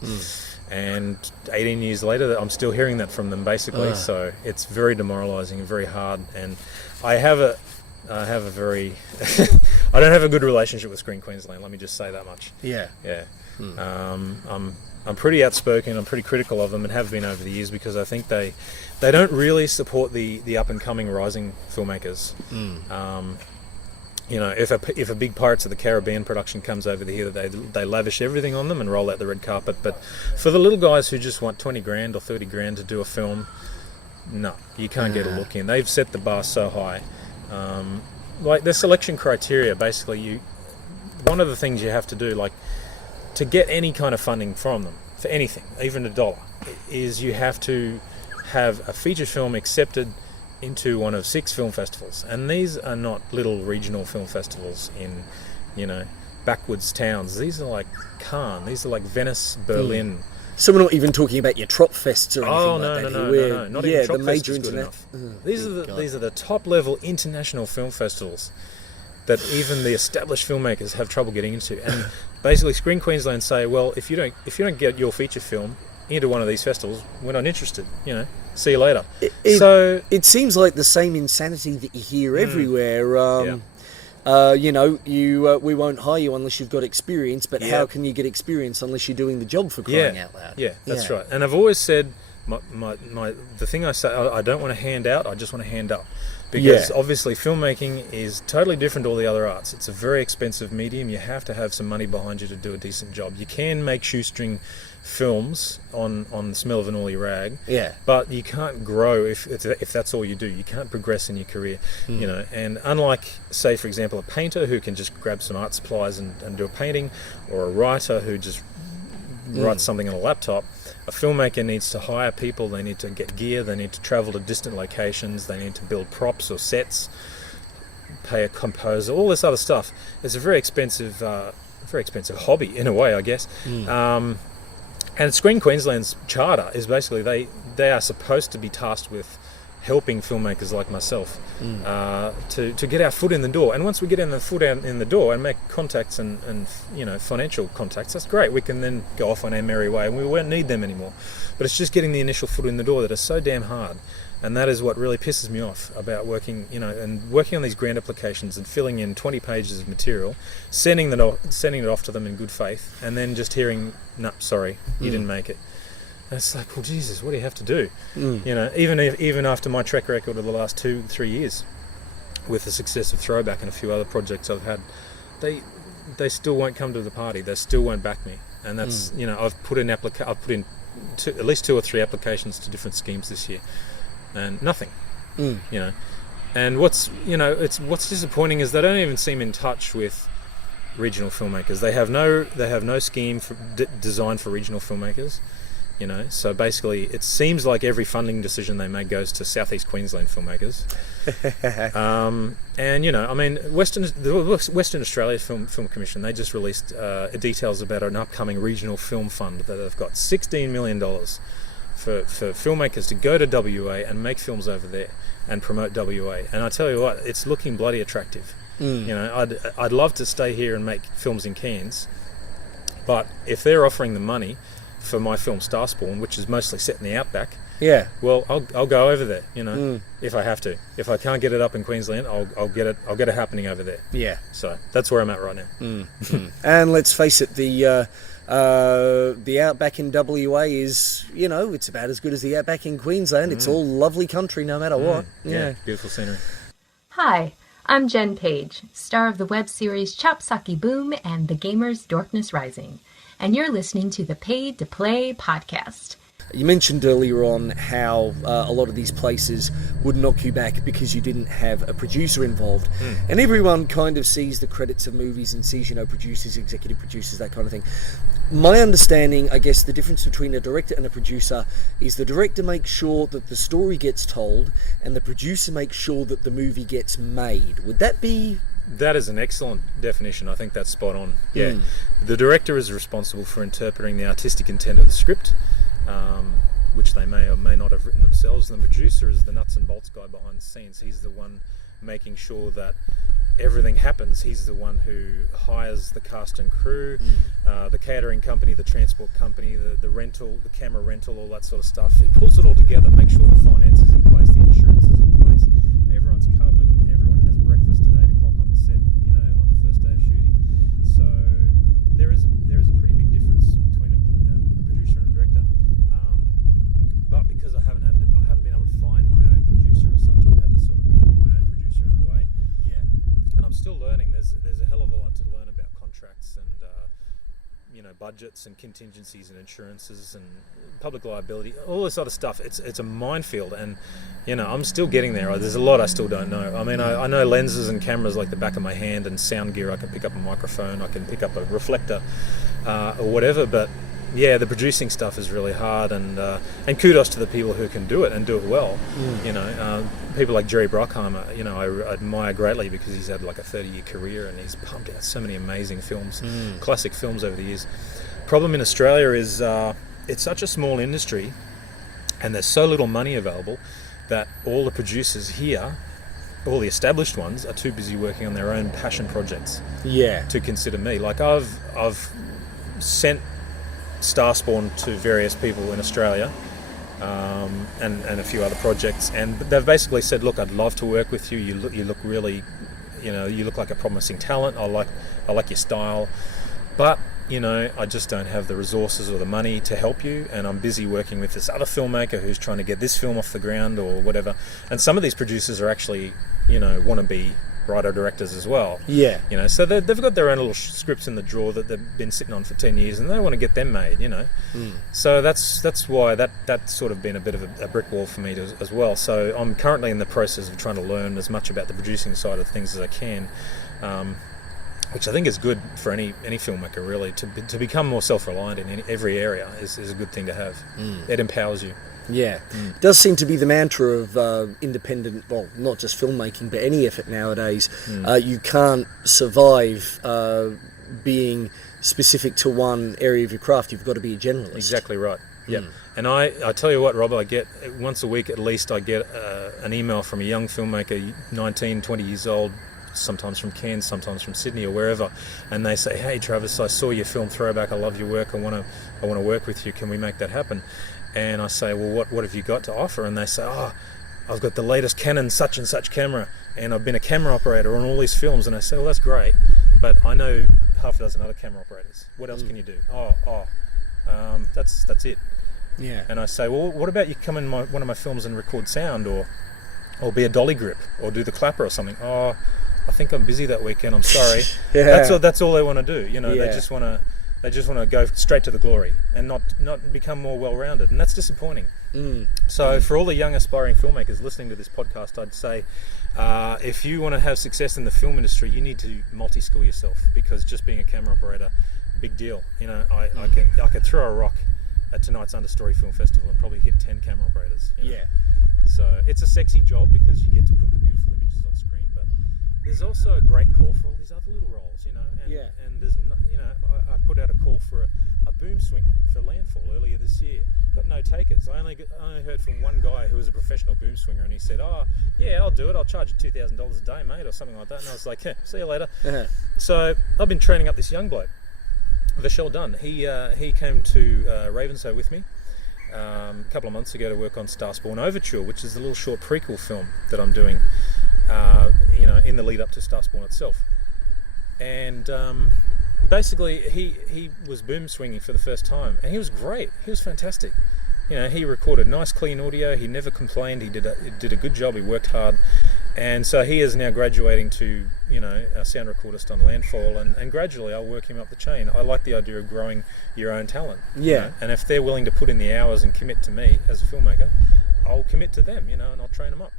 And 18 years later, I'm still hearing that from them, basically. So it's very demoralising and very hard. And I have a very I don't have a good relationship with Screen Queensland, let me just say that much. Yeah. I'm pretty outspoken, I'm pretty critical of them and have been over the years, because I think they don't really support the up and coming rising filmmakers. If a big Pirates of the Caribbean production comes over here, they lavish everything on them and roll out the red carpet. But for the little guys who just want 20 grand or 30 grand to do a film, no, you can't get a look in. They've set the bar so high. Like their selection criteria, basically, one of the things you have to do, like to get any kind of funding from them for anything, even $1, is you have to have a feature film accepted into one of 6 film festivals, and these are not little regional film festivals in, backwoods towns. These are like Cannes, these are like Venice, Berlin. So we're not even talking about your Trop Fests or anything like that. No. Not even Trop Fest is good enough. These are the top level international film festivals that even the established filmmakers have trouble getting into. And basically, Screen Queensland say, well, if you don't get your feature film into one of these festivals, we're not interested. See you later. It seems like the same insanity that you hear everywhere. We won't hire you unless you've got experience, but how can you get experience unless you're doing the job, for crying out loud? Yeah, that's right. And I've always said, the thing I say, I don't want to hand out, I just want to hand up. Because obviously filmmaking is totally different to all the other arts. It's a very expensive medium. You have to have some money behind you to do a decent job. You can make shoestring films on the smell of an oily rag, but you can't grow if that's all you do. You can't progress in your career, and unlike, say, for example, a painter who can just grab some art supplies and do a painting, or a writer who just writes something on a laptop, a filmmaker needs to hire people, they need to get gear, they need to travel to distant locations, they need to build props or sets, pay a composer, all this other stuff. It's a very expensive hobby in a way, I guess. And Screen Queensland's charter is basically they are supposed to be tasked with helping filmmakers like myself to get our foot in the door. And once we get the foot in the door and make contacts and financial contacts, that's great. We can then go off on our merry way and we won't need them anymore. But it's just getting the initial foot in the door that is so damn hard. And that is what really pisses me off about working on these grant applications and filling in 20 pages of material, sending it off to them in good faith, and then just hearing, "No, sorry, you didn't make it." And it's like, well, Jesus, what do you have to do? Even after my track record of the last 2-3 years, with the success of Throwback and a few other projects I've had, they still won't come to the party. They still won't back me. And that's I've put in at least 2 or 3 applications to different schemes this year. And nothing, and what's disappointing is they don't even seem in touch with regional filmmakers. They have no scheme designed for regional filmmakers, So basically, it seems like every funding decision they make goes to Southeast Queensland filmmakers. The Western Australia Film Commission, they just released details about an upcoming regional film fund that they've got $16 million. for filmmakers to go to WA and make films over there and promote WA. And I tell you what, it's looking bloody attractive. You know, I'd love to stay here and make films in Cairns, but if they're offering the money for my film Starspawn, which is mostly set in the outback, well, I'll go over there. You know, if I have to. If I can't get it up in Queensland, I'll get it happening over there. Yeah. So that's where I'm at right now. And let's face it, the outback in WA is, you know, it's about as good as the outback in Queensland. It's all lovely country no matter what. Yeah, beautiful scenery. Hi, I'm Jen Page, star of the web series Chopsaki Boom and The Gamer's Darkness Rising, and you're listening to the Paid to Play podcast. You mentioned earlier on how a lot of these places would knock you back because you didn't have a producer involved. And everyone kind of sees the credits of movies and sees, you know, producers, executive producers, that kind of thing. My understanding, I guess, the difference between a director and a producer is the director makes sure that the story gets told and the producer makes sure that the movie gets made. Would that be... That is an excellent definition. I think that's spot on. Yeah. The director is responsible for interpreting the artistic intent of the script, which they may or may not have written themselves. And the producer is the nuts and bolts guy behind the scenes. He's the one making sure that everything happens. He's the one who hires the cast and crew, the catering company, the transport company, the rental, the camera rental, all that sort of stuff. He pulls it all together, makes sure the finance is in place, the insurance is in place, everyone's covered, everyone has breakfast at 8 o'clock on the set, you know, on the first day of shooting. So there is a pretty big difference between a producer and a director. But because I haven't been able to find my own producer as such, I've had to sort of become my own producer in a way. Yeah. And I'm still learning. There's a hell of a lot to learn about contracts and you know, budgets and contingencies and insurances and public liability, all this other stuff. It's a minefield, and you know, I'm still getting there. There's a lot I still don't know. I mean, I know lenses and cameras like the back of my hand, and sound gear. I can pick up a microphone, I can pick up a reflector, or whatever. But yeah, the producing stuff is really hard, and kudos to the people who can do it and do it well. You know, people like Jerry Bruckheimer, you know, I admire greatly because he's had like a 30-year career and he's pumped out so many amazing films, classic films over the years. Problem in Australia is it's such a small industry and there's so little money available that all the producers here, all the established ones, are too busy working on their own passion projects to consider me. Like I've sent Starspawn to various people in Australia and a few other projects, and they've basically said, look, I'd love to work with you. You look really, you know, you look like a promising talent. I like your style, but you know, I just don't have the resources or the money to help you, and I'm busy working with this other filmmaker who's trying to get this film off the ground or whatever. And some of these producers are actually, you know, want to be writer directors as well. Yeah. You know, so they've got their own little scripts in the drawer that they've been sitting on for 10 years and they want to get them made, you know. So that's why that's sort of been a bit of a brick wall for me as well. So I'm currently in the process of trying to learn as much about the producing side of things as I can, which I think is good for any filmmaker really. To become more self-reliant in every area is a good thing to have. It empowers you. Yeah. It does seem to be the mantra of independent, well, not just filmmaking, but any effort nowadays. You can't survive being specific to one area of your craft. You've got to be a generalist. Exactly right. Yeah. And I tell you what, Rob, I get once a week at least, I get an email from a young filmmaker, 19, 20 years old, sometimes from Cairns, sometimes from Sydney or wherever, and they say, hey Travis, I saw your film Throwback, I love your work, I want to work with you, can we make that happen? And I say, well, what have you got to offer? And they say, I've got the latest Canon such and such camera, and I've been a camera operator on all these films. And I say, well, that's great, but I know half a dozen other camera operators. What else can you do? That's it. Yeah. And I say, well, what about you come in one of my films and record sound, or be a dolly grip, or do the clapper or something? I think I'm busy that weekend, I'm sorry. That's all they want to do, you know. They just want to go straight to the glory and not become more well-rounded, and that's disappointing. So for all the young aspiring filmmakers listening to this podcast, I'd say if you want to have success in the film industry, you need to multi-skill yourself, because just being a camera operator, big deal. You know, I could throw a rock at tonight's Understory Film Festival and probably hit 10 camera operators. You know? Yeah. So it's a sexy job because you get to put the beautiful images on screen, but there's also a great call for all these other little roles, you know. And, Yeah. and there's, you know, I put out a call for a boom swinger for Landfall earlier this year. Got no takers. I only heard from one guy who was a professional boom swinger, and he said, "Oh, yeah, I'll do it. I'll charge you $2,000 a day, mate," or something like that. And I was like, "See you later." Uh-huh. So I've been training up this young bloke, Vishal Dunn. He came to Ravenshoe with me a couple of months ago to work on Starspawn Overture, which is the little short prequel film that I'm doing, you know, in the lead up to Starspawn itself. And basically, he was boom swinging for the first time, and he was great. He was fantastic. You know, he recorded nice, clean audio. He never complained. He did a good job. He worked hard, and so he is now graduating to, you know, a sound recordist on Landfall, and gradually I'll work him up the chain. I like the idea of growing your own talent. Yeah. You know? And if they're willing to put in the hours and commit to me as a filmmaker, I'll commit to them, you know, and I'll train them up.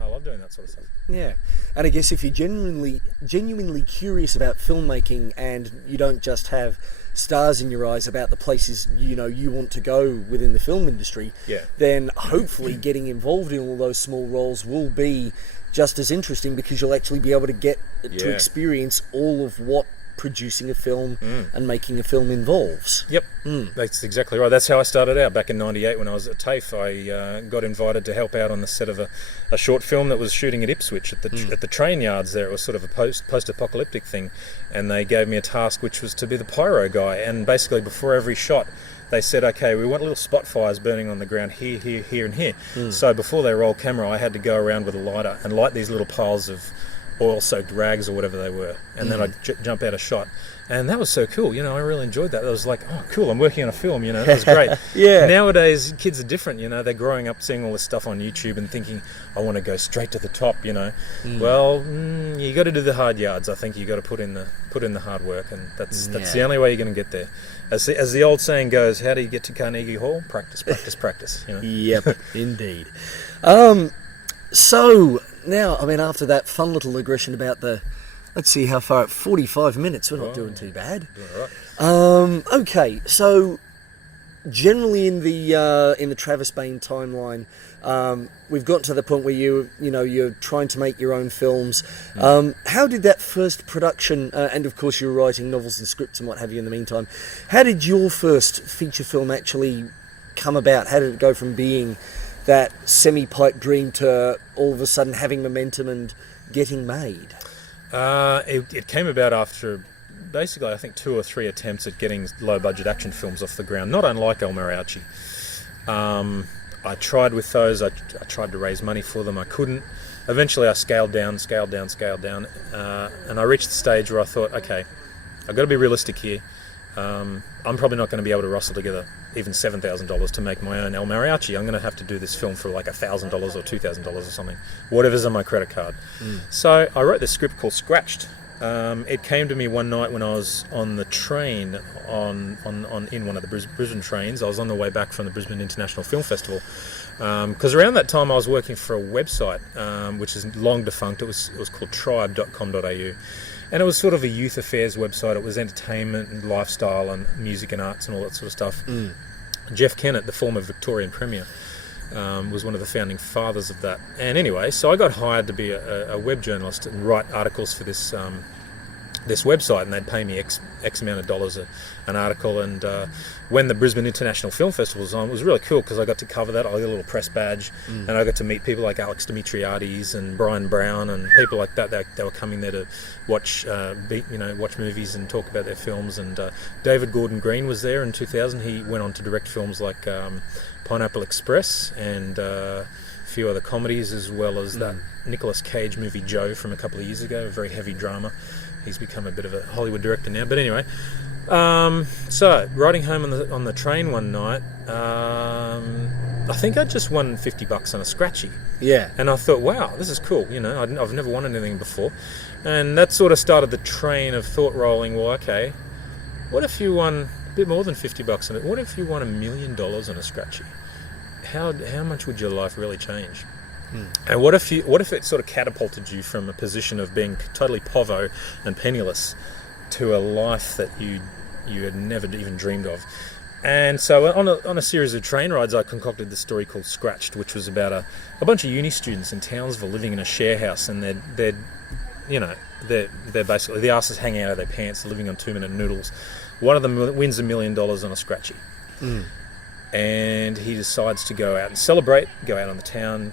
I love doing that sort of stuff. Yeah, and I guess if you're genuinely curious about filmmaking, and you don't just have stars in your eyes about the places, you know, you want to go within the film industry, then hopefully getting involved in all those small roles will be just as interesting, because you'll actually be able to get to experience all of what producing a film and making a film involves. Yep, that's exactly right. That's how I started out back in '98 when I was at TAFE. I got invited to help out on the set of a short film that was shooting at Ipswich at the train yards there. It was sort of a post-apocalyptic thing, and they gave me a task which was to be the pyro guy. And basically, before every shot, they said, "Okay, we want little spot fires burning on the ground here, here, here, and here." So before they roll camera, I had to go around with a lighter and light these little piles of oil-soaked rags or whatever they were, and then I'd jump out a shot, and that was so cool. You know, I really enjoyed that. That was like, oh, cool, I'm working on a film. You know, that was great. Nowadays, kids are different. You know, they're growing up seeing all this stuff on YouTube and thinking, I want to go straight to the top. You know, well, you got to do the hard yards. I think you got to put in the hard work, and that's the only way you're going to get there. As the old saying goes, how do you get to Carnegie Hall? Practice, practice, practice. You know? Yep, indeed. So now, I mean, after that fun little digression about let's see how far, at 45 minutes, we're not doing too bad. Doing all right. Okay, so generally in the Travis Bain timeline, we've got to the point where you're trying to make your own films. How did that first production, and of course you were writing novels and scripts and what have you in the meantime, how did your first feature film actually come about? How did it go from being that semi-pipe dream to all of a sudden having momentum and getting made? It came about after basically, I think, 2 or 3 attempts at getting low-budget action films off the ground, not unlike El Mariachi. I tried with those. I tried to raise money for them. I couldn't. Eventually, I scaled down, and I reached the stage where I thought, okay, I've got to be realistic here. I'm probably not going to be able to rustle together even $7,000 to make my own El Mariachi. I'm going to have to do this film for like $1,000 or $2,000 or something, whatever's on my credit card. So I wrote this script called Scratched. It came to me one night when I was on the train in one of the Brisbane trains. I was on the way back from the Brisbane International Film Festival, because around that time I was working for a website which is long defunct. It was called tribe.com.au. And it was sort of a youth affairs website. It was entertainment and lifestyle and music and arts and all that sort of stuff. Jeff Kennett, the former Victorian Premier, was one of the founding fathers of that. And anyway, so I got hired to be a web journalist and write articles for this website, and they'd pay me X amount of dollars an article. And when the Brisbane International Film Festival was on, it was really cool because I got to cover that. I got a little press badge, and I got to meet people like Alex Dimitriades and Brian Brown and people like that. They were coming there to watch movies and talk about their films. And David Gordon Green was there in 2000. He went on to direct films like Pineapple Express and a few other comedies, as well as that Nicolas Cage movie Joe from a couple of years ago, a very heavy drama. He's become a bit of a Hollywood director now. But anyway, so riding home on the train one night, I think I just won $50 on a scratchy. Yeah. And I thought, wow, this is cool. You know, I've never won anything before. And that sort of started the train of thought rolling. Well, okay, what if you won a bit more than $50 on it? What if you won $1 million on a scratchy? How much would your life really change? And what if it sort of catapulted you from a position of being totally povo and penniless to a life that you had never even dreamed of? And so on a series of train rides, I concocted this story called Scratched, which was about a bunch of uni students in Townsville living in a share house, and they'd they're basically, the asses hanging out of their pants, living on 2-minute noodles. One of them wins $1 million on a scratchy. And he decides to go out and celebrate, go out on the town,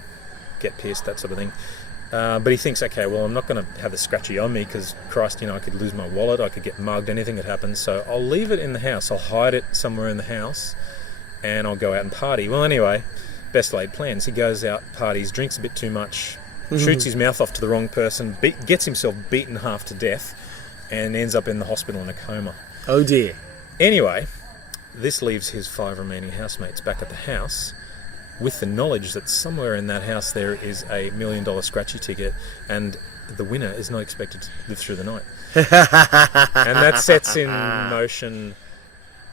get pissed, that sort of thing. But he thinks, okay, well, I'm not going to have the scratchy on me because, Christ, I could lose my wallet, I could get mugged, anything could happen. So I'll leave it in the house. I'll hide it somewhere in the house and I'll go out and party. Well, anyway, best laid plans. He goes out, parties, drinks a bit too much, shoots his mouth off to the wrong person, gets himself beaten half to death, and ends up in the hospital in a coma. Oh dear. Anyway, this leaves his 5 remaining housemates back at the house with the knowledge that somewhere in that house there is a $1 million scratchy ticket, and the winner is not expected to live through the night. And that sets in motion,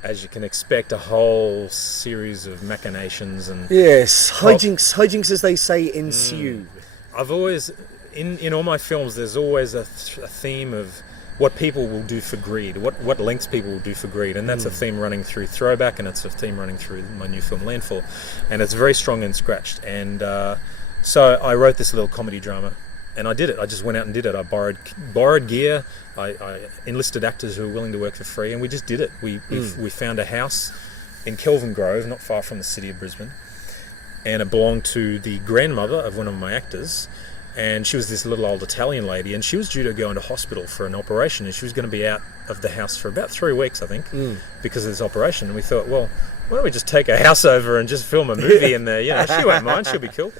as you can expect, a whole series of machinations and... Yes, hijinks as they say ensue. I've always, in all my films, there's always a theme of what people will do for greed, what lengths people will do for greed, and that's a theme running through Throwback, and it's a theme running through my new film Landfall, and it's very strong and scratched. And so I wrote this little comedy drama, and I did it. I just went out and did it. I borrowed gear, I enlisted actors who were willing to work for free, and we just did it. We found a house in Kelvin Grove, not far from the city of Brisbane, and it belonged to the grandmother of one of my actors. And she was this little old Italian lady, and she was due to go into hospital for an operation, and she was going to be out of the house for about 3 weeks, I think, because of this operation. And we thought, well, why don't we just take a house over and just film a movie in there? She won't mind, she'll be cool.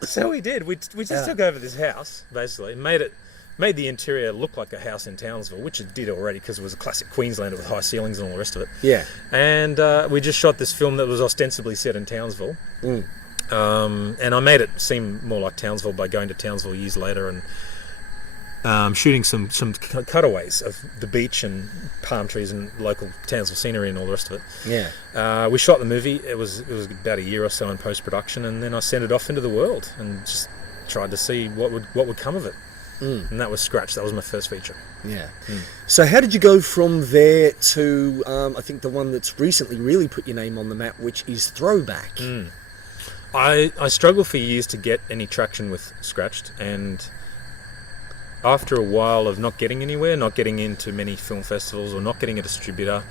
So we did. We just took over this house, basically, made the interior look like a house in Townsville, which it did already because it was a classic Queenslander with high ceilings and all the rest of it. Yeah. And we just shot this film that was ostensibly set in Townsville. And I made it seem more like Townsville by going to Townsville years later and shooting some cutaways of the beach and palm trees and local Townsville scenery and all the rest of it. Yeah. We shot the movie. It was about a year or so in post-production, and then I sent it off into the world and just tried to see what would come of it. And that was Scratch. That was my first feature. Yeah. So how did you go from there to I think the one that's recently really put your name on the map, which is Throwback? I struggled for years to get any traction with Scratched, and after a while of not getting anywhere, not getting into many film festivals or not getting a distributor,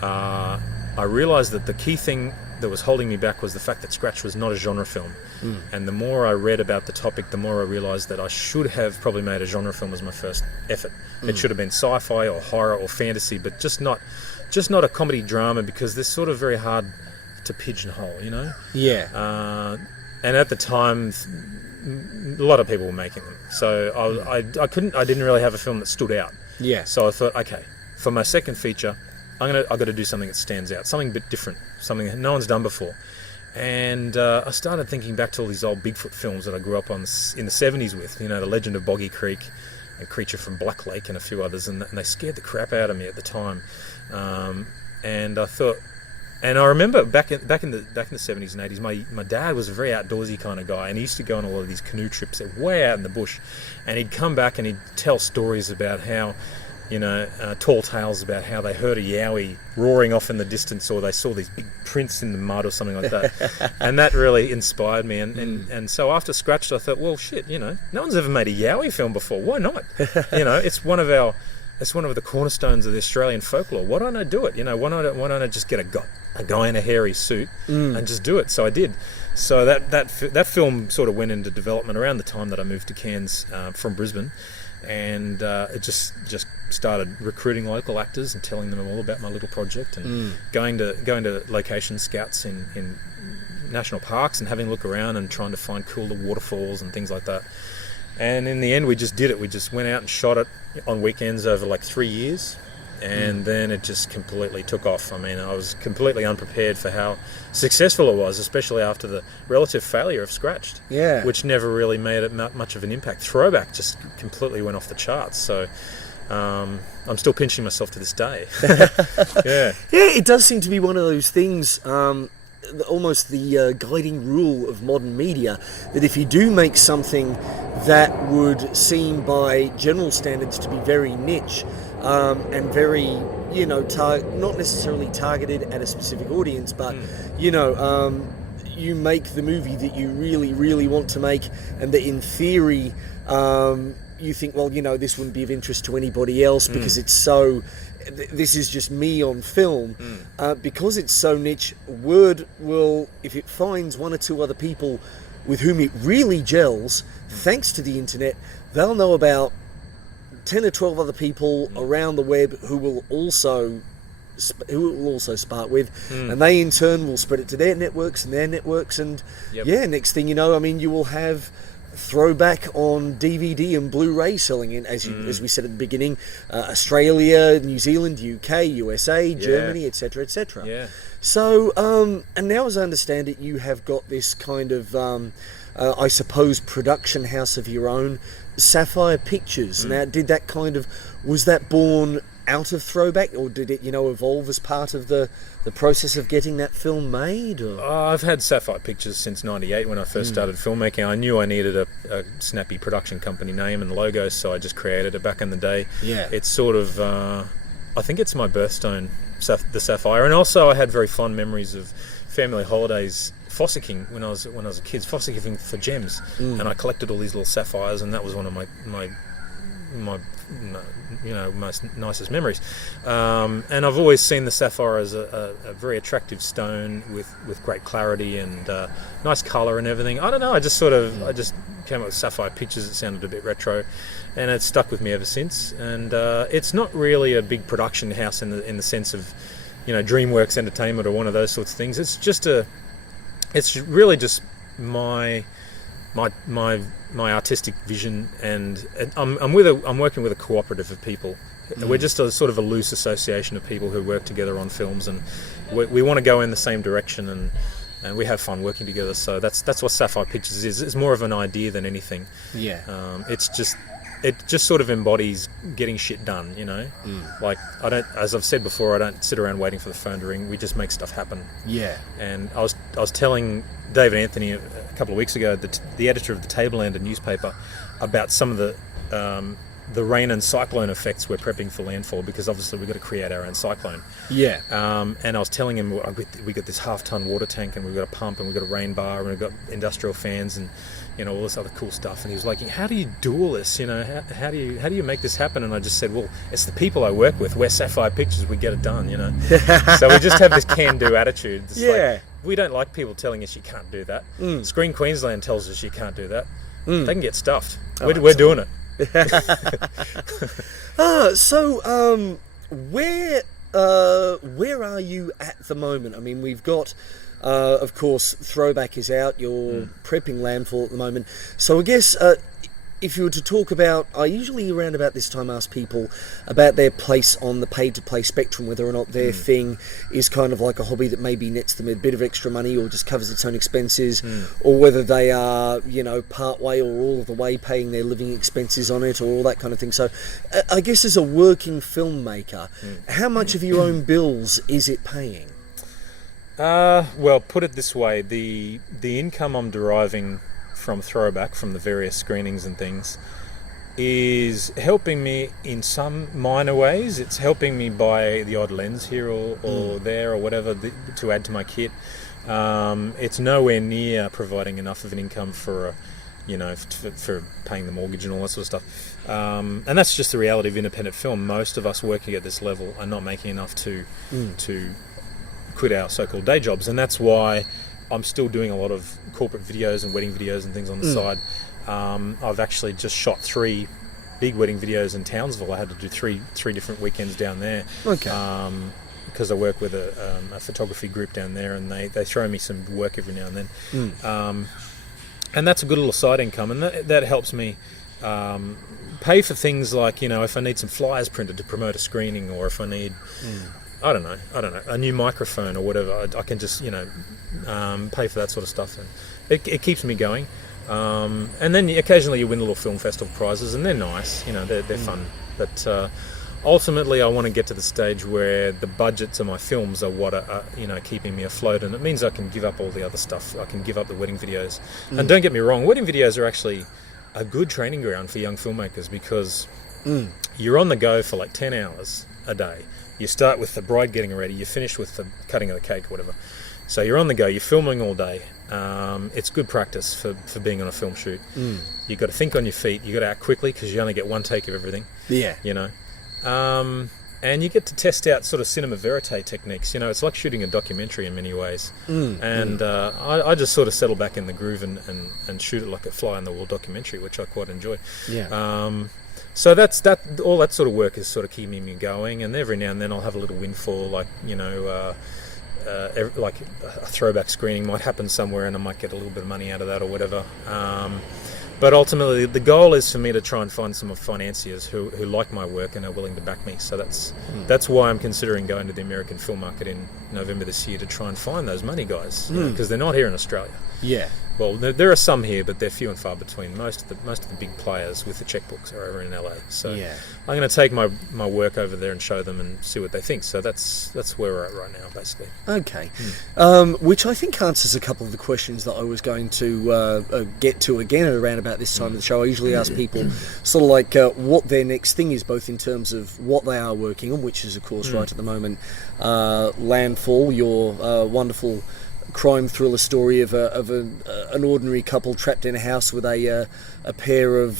I realised that the key thing that was holding me back was the fact that Scratch was not a genre film. And the more I read about the topic, the more I realised that I should have probably made a genre film as my first effort. It should have been sci-fi or horror or fantasy, but just not a comedy drama, because they're sort of very hard to pigeonhole, Yeah. And at the time, a lot of people were making them, so I didn't really have a film that stood out. Yeah. So I thought, okay, for my second feature, I've got to do something that stands out, something a bit different, something that no one's done before. And I started thinking back to all these old Bigfoot films that I grew up on in the 70s with, The Legend of Boggy Creek, and Creature from Black Lake, and a few others, and they scared the crap out of me at the time. And I thought. And I remember back in the 70s and 80s, my dad was a very outdoorsy kind of guy, and he used to go on a lot of these canoe trips that way out in the bush, and he'd come back and he'd tell stories about how, tall tales about how they heard a yowie roaring off in the distance, or they saw these big prints in the mud or something like that. And that really inspired me. And so after Scratched, I thought, well, shit, no one's ever made a yowie film before. Why not? It's one of the cornerstones of the Australian folklore. Why don't I do it? Why don't I just get a guy in a hairy suit and just do it? So I did. So that film sort of went into development around the time that I moved to Cairns from Brisbane, and it just started recruiting local actors and telling them all about my little project, and going to location scouts in national parks and having a look around and trying to find cooler waterfalls and things like that. And in the end, we just did it. We just went out and shot it on weekends over like 3 years, and then it just completely took off. I mean, I was completely unprepared for how successful it was, especially after the relative failure of Scratched, which never really made it much of an impact. Throwback just completely went off the charts. So I'm still pinching myself to this day. Yeah, it does seem to be one of those things. Almost the guiding rule of modern media, that if you do make something that would seem by general standards to be very niche and very, not necessarily targeted at a specific audience, but you make the movie that you really, really want to make, and that in theory you think, well, this wouldn't be of interest to anybody else because it's so. This is just me on film. Because it's so niche, word will, if it finds one or two other people with whom it really gels, thanks to the internet, they'll know about 10 or 12 other people around the web who will also spark with, and they in turn will spread it to their networks, and next thing you know, you will have Throwback on DVD and Blu-ray selling in, as we said at the beginning, Australia, New Zealand, UK, USA, Germany, etc., etc. Yeah. So, and now as I understand it, you have got this kind of, I suppose, production house of your own, Sapphire Pictures. Now, was that born out of Throwback, or did it, evolve as part of the process of getting that film made? Or? I've had Sapphire Pictures since '98 when I first started filmmaking. I knew I needed a snappy production company name and logo, so I just created it back in the day. Yeah. It's sort of, I think it's my birthstone, the Sapphire, and also I had very fond memories of family holidays fossicking when I was a kid, fossicking for gems, and I collected all these little sapphires, and that was one of my most nicest memories. And I've always seen the sapphire as a very attractive stone with great clarity and nice colour and everything. I don't know, I just came up with Sapphire Pictures. It sounded a bit retro, and it's stuck with me ever since. And it's not really a big production house in the sense of, DreamWorks Entertainment or one of those sorts of things. It's really just my artistic vision, and I'm working with a cooperative of people. We're just a sort of a loose association of people who work together on films, and we want to go in the same direction, and we have fun working together. So that's what Sapphire Pictures is. It's more of an idea than anything. Yeah. It just sort of embodies getting shit done, Like, as I've said before, I don't sit around waiting for the phone to ring. We just make stuff happen. Yeah. And I was telling David Anthony a couple of weeks ago, the editor of the Tableander newspaper, about some of the rain and cyclone effects we're prepping for landfall, because obviously we've got to create our own cyclone. Yeah. And I was telling him we got this half-ton water tank, and we've got a pump, and we've got a rain bar, and we've got industrial fans, and all this other cool stuff. And he was like, how do you do all this? How do you make this happen? And I just said, well, it's the people I work with. We're Sapphire Pictures. We get it done. So we just have this can-do attitude. It's like, we don't like people telling us you can't do that. Screen Queensland tells us you can't do that. They can get stuffed. We're doing it. Where are you at the moment? We've got, of course, Throwback is out. You're prepping landfall at the moment. So I guess if you were to talk about, I usually around about this time ask people about their place on the paid-to-play spectrum, whether or not their thing is kind of like a hobby that maybe nets them a bit of extra money or just covers its own expenses, or whether they are, part way or all of the way paying their living expenses on it, or all that kind of thing. So I guess as a working filmmaker, how much of your own bills is it paying? Well, put it this way, the income I'm deriving from Throwback, from the various screenings and things, is helping me in some minor ways. It's helping me buy the odd lens here or there or whatever to add to my kit. It's nowhere near providing enough of an income for for paying the mortgage and all that sort of stuff. And that's just the reality of independent film. Most of us working at this level are not making enough to quit our so-called day jobs, and that's why I'm still doing a lot of corporate videos and wedding videos and things on the side. I've actually just shot 3 big wedding videos in Townsville. I had to do three different weekends down there. Okay. Because I work with a photography group down there, and they throw me some work every now and then. And that's a good little side income, and that helps me pay for things like, if I need some flyers printed to promote a screening, or if I need... I don't know, a new microphone or whatever. I can just, pay for that sort of stuff, and it keeps me going. And then occasionally you win little film festival prizes, and they're nice, they're fun. But ultimately, I want to get to the stage where the budgets of my films are what are keeping me afloat, and it means I can give up all the other stuff. I can give up the wedding videos. And don't get me wrong, wedding videos are actually a good training ground for young filmmakers, because you're on the go for like 10 hours a day. You start with the bride getting ready, you finish with the cutting of the cake or whatever. So you're on the go, you're filming all day. It's good practice for being on a film shoot. You've got to think on your feet, you've got to act quickly because you only get one take of everything. Yeah. You know. And you get to test out sort of cinema verite techniques. You know, it's like shooting a documentary in many ways. I just sort of settle back in the groove and shoot it like a fly-on-the-wall documentary, which I quite enjoy. Yeah. So that's that. All that sort of work is sort of keeping me going. And every now and then I'll have a little windfall, like, you know, like a throwback screening might happen somewhere, and I might get a little bit of money out of that or whatever. But ultimately, the goal is for me to try and find some financiers who like my work and are willing to back me. So that's why I'm considering going to the American film market in November this year to try and find those money guys, because they're not here in Australia. Yeah. Well, there are some here, but they're few and far between. Most of the big players with the checkbooks are over in LA. So Yeah. I'm going to take my work over there and show them and see what they think. So that's where we're at right now, basically. Okay. Which I think answers a couple of the questions that I was going to get to again around about this time of the show. I usually ask people sort of like what their next thing is, both in terms of what they are working on, which is, of course, right at the moment, Landfall, your wonderful crime thriller story of an ordinary couple trapped in a house with a pair of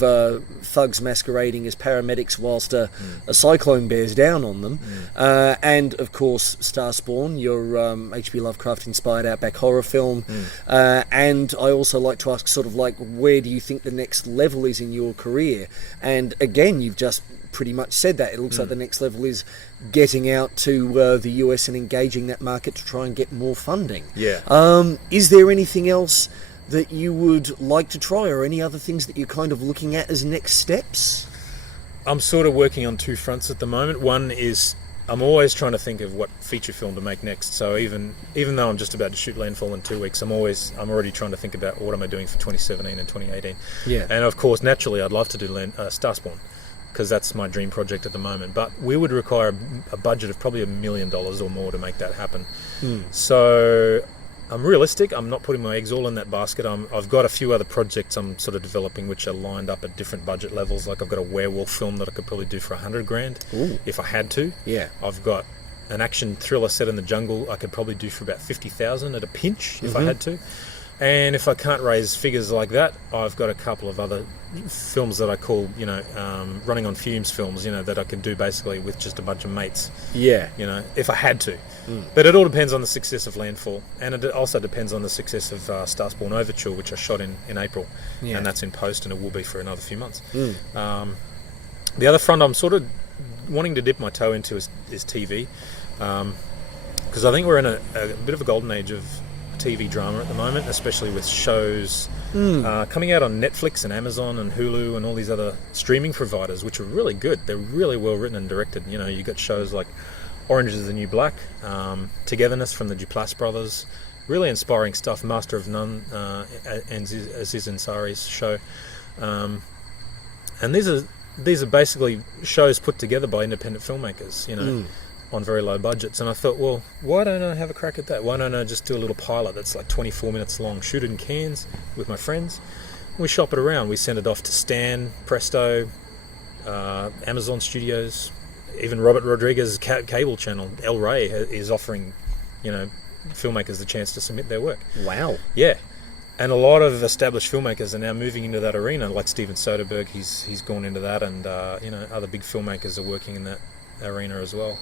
thugs masquerading as paramedics whilst a cyclone bears down on them, and of course Starspawn, your H.P. Lovecraft inspired outback horror film, and I also like to ask sort of like, where do you think the next level is in your career? And again, you've just pretty much said that. It looks like the next level is getting out to the US and engaging that market to try and get more funding. Yeah. Is there anything else that you would like to try, or any other things that you're kind of looking at as next steps? I'm sort of working on two fronts at the moment. One is I'm always trying to think of what feature film to make next. So even though I'm just about to shoot Landfall in 2 weeks, I'm already trying to think about what am I doing for 2017 and 2018. Yeah. And of course, naturally, I'd love to do Starspawn, because that's my dream project at the moment. But we would require a budget of probably $1 million or more to make that happen. So I'm realistic. I'm not putting my eggs all in that basket. I've got a few other projects I'm sort of developing which are lined up at different budget levels. Like I've got a werewolf film that I could probably do for $100,000 if I had to. Yeah. I've got an action thriller set in the jungle I could probably do for about $50,000 at a pinch if I had to. And if I can't raise figures like that, I've got a couple of other films that I call, you know, running on fumes films, you know, that I can do basically with just a bunch of mates. Yeah. You know, if I had to. But it all depends on the success of Landfall. And it also depends on the success of Starspawn Overture, which I shot in April. Yeah. And that's in post, and it will be for another few months. The other front I'm sort of wanting to dip my toe into is TV. Because I think we're in a bit of a golden age of TV drama at the moment, especially with shows coming out on Netflix and Amazon and Hulu and all these other streaming providers, which are really good. They're really well written and directed. You know, you got shows like Orange is the New Black, Togetherness from the Duplass brothers, really inspiring stuff. Master of None, and Aziz Ansari's show, and these are basically shows put together by independent filmmakers. You know. On very low budgets, and I thought, well, why don't I have a crack at that? Why don't I just do a little pilot that's like 24 minutes long, shoot it in Cairns with my friends, we shop it around, we send it off to Stan, Presto, Amazon Studios, even Robert Rodriguez's cable channel, El Rey, is offering, you know, filmmakers the chance to submit their work. Wow. Yeah. And a lot of established filmmakers are now moving into that arena, like Steven Soderbergh, he's gone into that, and you know, other big filmmakers are working in that arena as well.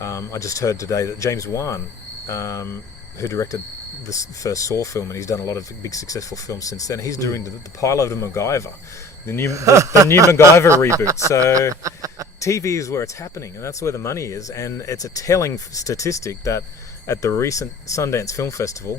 I just heard today that James Wan, who directed this first Saw film, and he's done a lot of big successful films since then, he's doing the pilot of MacGyver, the new MacGyver reboot. So TV is where it's happening, and that's where the money is. And it's a telling statistic that at the recent Sundance Film Festival,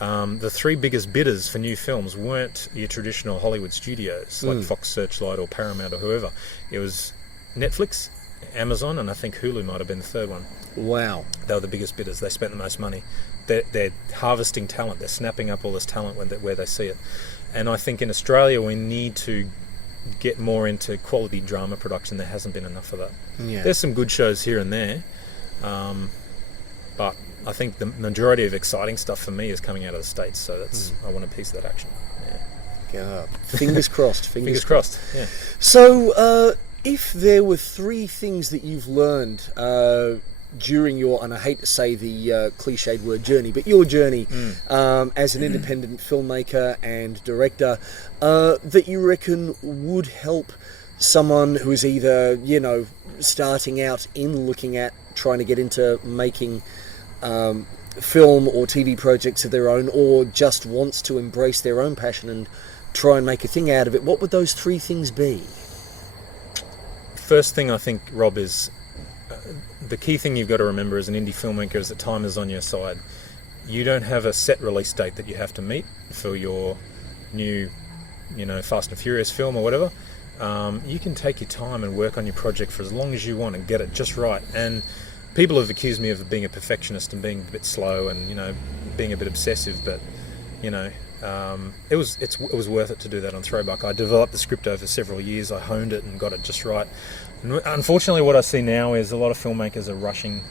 the three biggest bidders for new films weren't your traditional Hollywood studios like Fox Searchlight or Paramount or whoever. It was Netflix, Amazon, and I think Hulu might have been the third one. Wow. They were the biggest bidders. They spent the most money. They're harvesting talent. They're snapping up all this talent where they see it. And I think in Australia we need to get more into quality drama production. There hasn't been enough of that. Yeah. There's some good shows here and there, but I think the majority of exciting stuff for me is coming out of the States. So that's I want a piece of that action. Yeah. Fingers crossed. Fingers crossed. Yeah. So, if there were three things that you've learned during your, and I hate to say the cliched word journey, but your journey as an independent filmmaker and director, that you reckon would help someone who is either, you know, starting out in looking at trying to get into making film or TV projects of their own, or just wants to embrace their own passion and try and make a thing out of it? What would those three things be? First thing I think, Rob, is the key thing you've got to remember as an indie filmmaker is that time is on your side. You don't have a set release date that you have to meet for your new, you know, Fast and Furious film or whatever. You can take your time and work on your project for as long as you want and get it just right. And people have accused me of being a perfectionist and being a bit slow and, you know, being a bit obsessive, but, you know, it was worth it to do that on Throwback. I developed the script over several years. I honed it and got it just right. And unfortunately, what I see now is a lot of filmmakers are rushing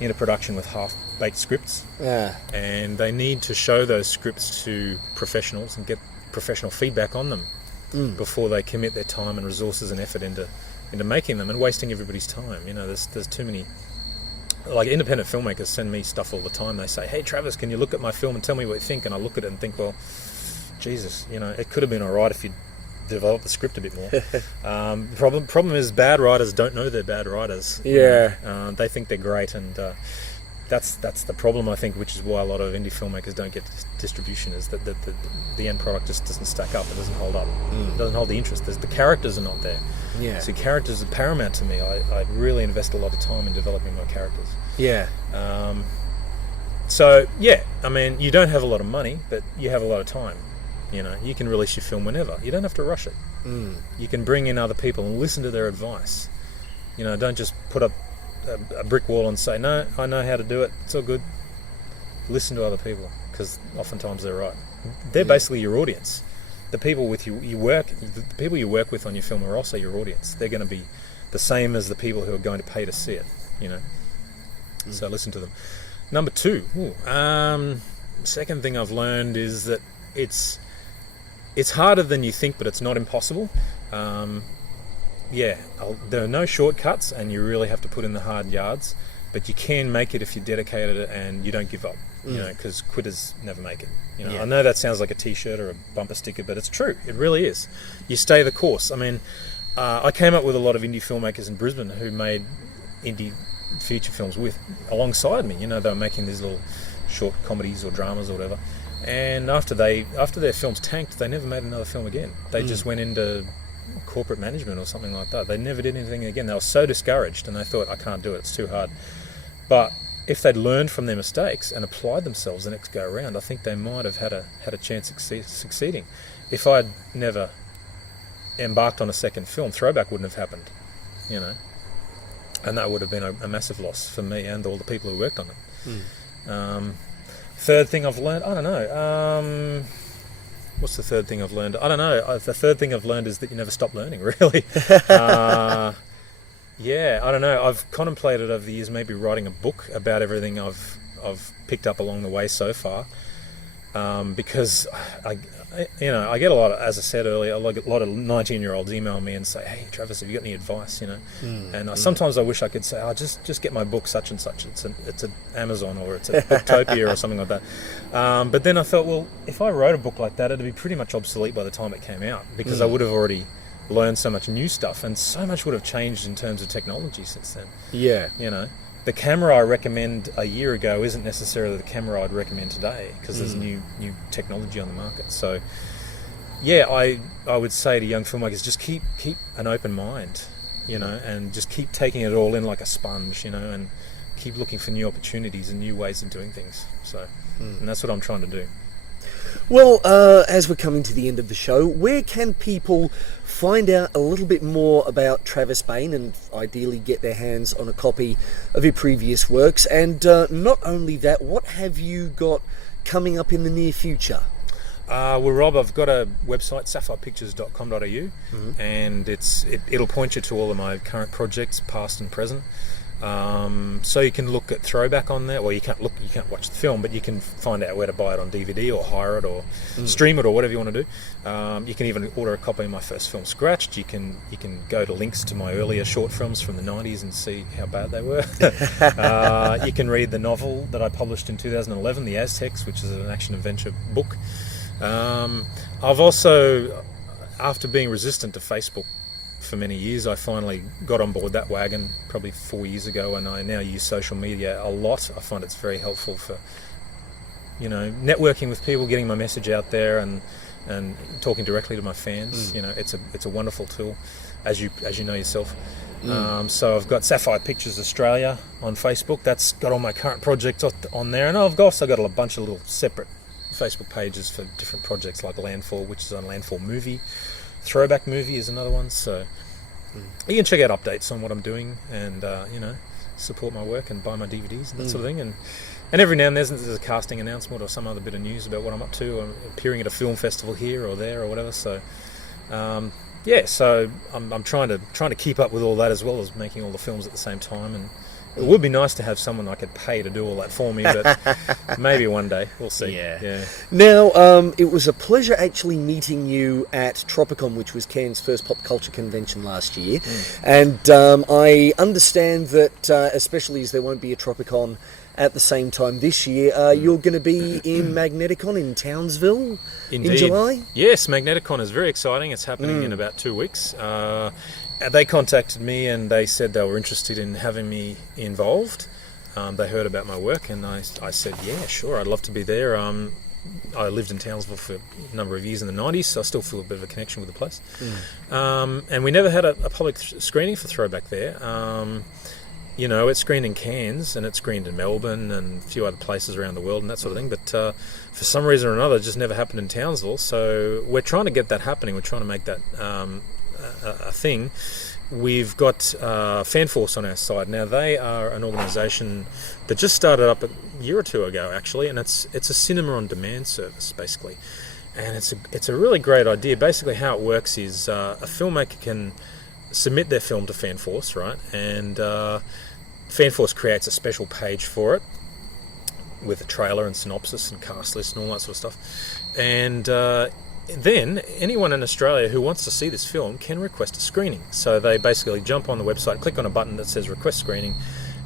into production with half-baked scripts, and they need to show those scripts to professionals and get professional feedback on them before they commit their time and resources and effort into making them, and wasting everybody's time. You know, there's too many. Like, independent filmmakers send me stuff all the time. They say, "Hey Travis, can you look at my film and tell me what you think?" And I look at it and think, well, Jesus, you know, it could have been all right if you'd developed the script a bit more. Problem is, bad writers don't know they're bad writers. Yeah. They think they're great, and that's the problem, I think, which is why a lot of indie filmmakers don't get distribution, is that the end product just doesn't stack up. It doesn't hold up. It doesn't hold the interest. The characters are not there. Yeah. So characters are paramount to me. I really invest a lot of time in developing my characters. Yeah. So, yeah, I mean, you don't have a lot of money, but you have a lot of time. You know, you can release your film whenever. You don't have to rush it. You can bring in other people and listen to their advice. You know, don't just put up a brick wall and say, "No, I know how to do it. It's all good." Listen to other people, because oftentimes they're right. They're basically your audience. The people with the people you work with on your film are also your audience. They're going to be the same as the people who are going to pay to see it. You know, so listen to them. Number two, second thing I've learned is that it's harder than you think, but it's not impossible. There are no shortcuts, and you really have to put in the hard yards, but you can make it if you're dedicated and you don't give up. You know, because quitters never make it. You know, I know that sounds like a T-shirt or a bumper sticker, but it's true. It really is. You stay the course. I mean, I came up with a lot of indie filmmakers in Brisbane who made indie feature films alongside me. You know, they were making these little short comedies or dramas or whatever. And after their films tanked, they never made another film again. They just went into corporate management or something like that. They never did anything again. They were so discouraged, and they thought, "I can't do it. It's too hard." But if they'd learned from their mistakes and applied themselves the next go around, I think they might have had a chance of succeeding. If I'd never embarked on a second film, Throwback wouldn't have happened. You know, and that would have been a massive loss for me and all the people who worked on it. Third thing I've learned, I don't know. What's the third thing I've learned? I don't know. The third thing I've learned is that you never stop learning, really. Yeah, I don't know. I've contemplated over the years maybe writing a book about everything I've picked up along the way so far, because I get a lot of, as I said earlier, a lot of 19-year-olds email me and say, "Hey, Travis, have you got any advice?" You know, and sometimes I wish I could say, "Oh, just get my book such and such. It's an Amazon or it's a Booktopia or something like that." But then I thought, well, if I wrote a book like that, it'd be pretty much obsolete by the time it came out, because I would have already learned so much new stuff, and so much would have changed in terms of technology since then. Yeah, you know, the camera I recommend a year ago isn't necessarily the camera I'd recommend today, because there's new technology on the market. So yeah, I would say to young filmmakers, just keep an open mind, you know, and just keep taking it all in like a sponge, you know, and keep looking for new opportunities and new ways of doing things. So and that's what I'm trying to do. Well, as we're coming to the end of the show, where can people find out a little bit more about Travis Bain and ideally get their hands on a copy of your previous works? And not only that, what have you got coming up in the near future? Well, Rob, I've got a website, sapphirepictures.com.au, and it'll point you to all of my current projects, past and present. So you can look at Throwback on there. Well, you can't watch the film, but you can find out where to buy it on DVD or hire it or stream it or whatever you want to do. You can even order a copy of my first film, Scratched. You can go to links to my earlier short films from the 90s and see how bad they were. You can read the novel that I published in 2011, The Aztecs, which is an action-adventure book. I've also, after being resistant to Facebook for many years, I finally got on board that wagon probably 4 years ago, and I now use social media a lot. I find it's very helpful for, networking with people, getting my message out there, and talking directly to my fans. It's a wonderful tool, as you know yourself. So I've got Sapphire Pictures Australia on Facebook. That's got all my current projects on there, and I've also got a bunch of little separate Facebook pages for different projects, like Landfall, which is on Landfall Movie. Throwback Movie is another one, so you can check out updates on what I'm doing, and support my work and buy my DVDs and that sort of thing. And every now and then there's a casting announcement or some other bit of news about what I'm up to. I'm appearing at a film festival here or there or whatever. So so I'm trying to keep up with all that, as well as making all the films at the same time. And it would be nice to have someone I could pay to do all that for me, but maybe one day. We'll see. Yeah. Now, it was a pleasure actually meeting you at Tropicon, which was Cairns' first pop culture convention last year. And I understand that, especially as there won't be a Tropicon at the same time this year, you're going to be in MagnetiCon in Townsville. Indeed. In July? Yes, MagnetiCon is very exciting. It's happening in about 2 weeks. They contacted me and they said they were interested in having me involved. They heard about my work, and I said, yeah, sure, I'd love to be there. I lived in Townsville for a number of years in the 90s, so I still feel a bit of a connection with the place. And we never had a public screening for Throwback there. It's screened in Cairns, and it's screened in Melbourne and a few other places around the world and that sort of thing, but for some reason or another, it just never happened in Townsville. So we're trying to get that happening. We're trying to make that a thing. We've got FanForce on our side. Now, they are an organisation that just started up a year or two ago, actually, and it's a cinema on demand service, basically. And it's a really great idea. Basically, how it works is a filmmaker can submit their film to FanForce, right? And FanForce creates a special page for it with a trailer and synopsis and cast list and all that sort of stuff. And then anyone in Australia who wants to see this film can request a screening. So they basically jump on the website, click on a button that says request screening,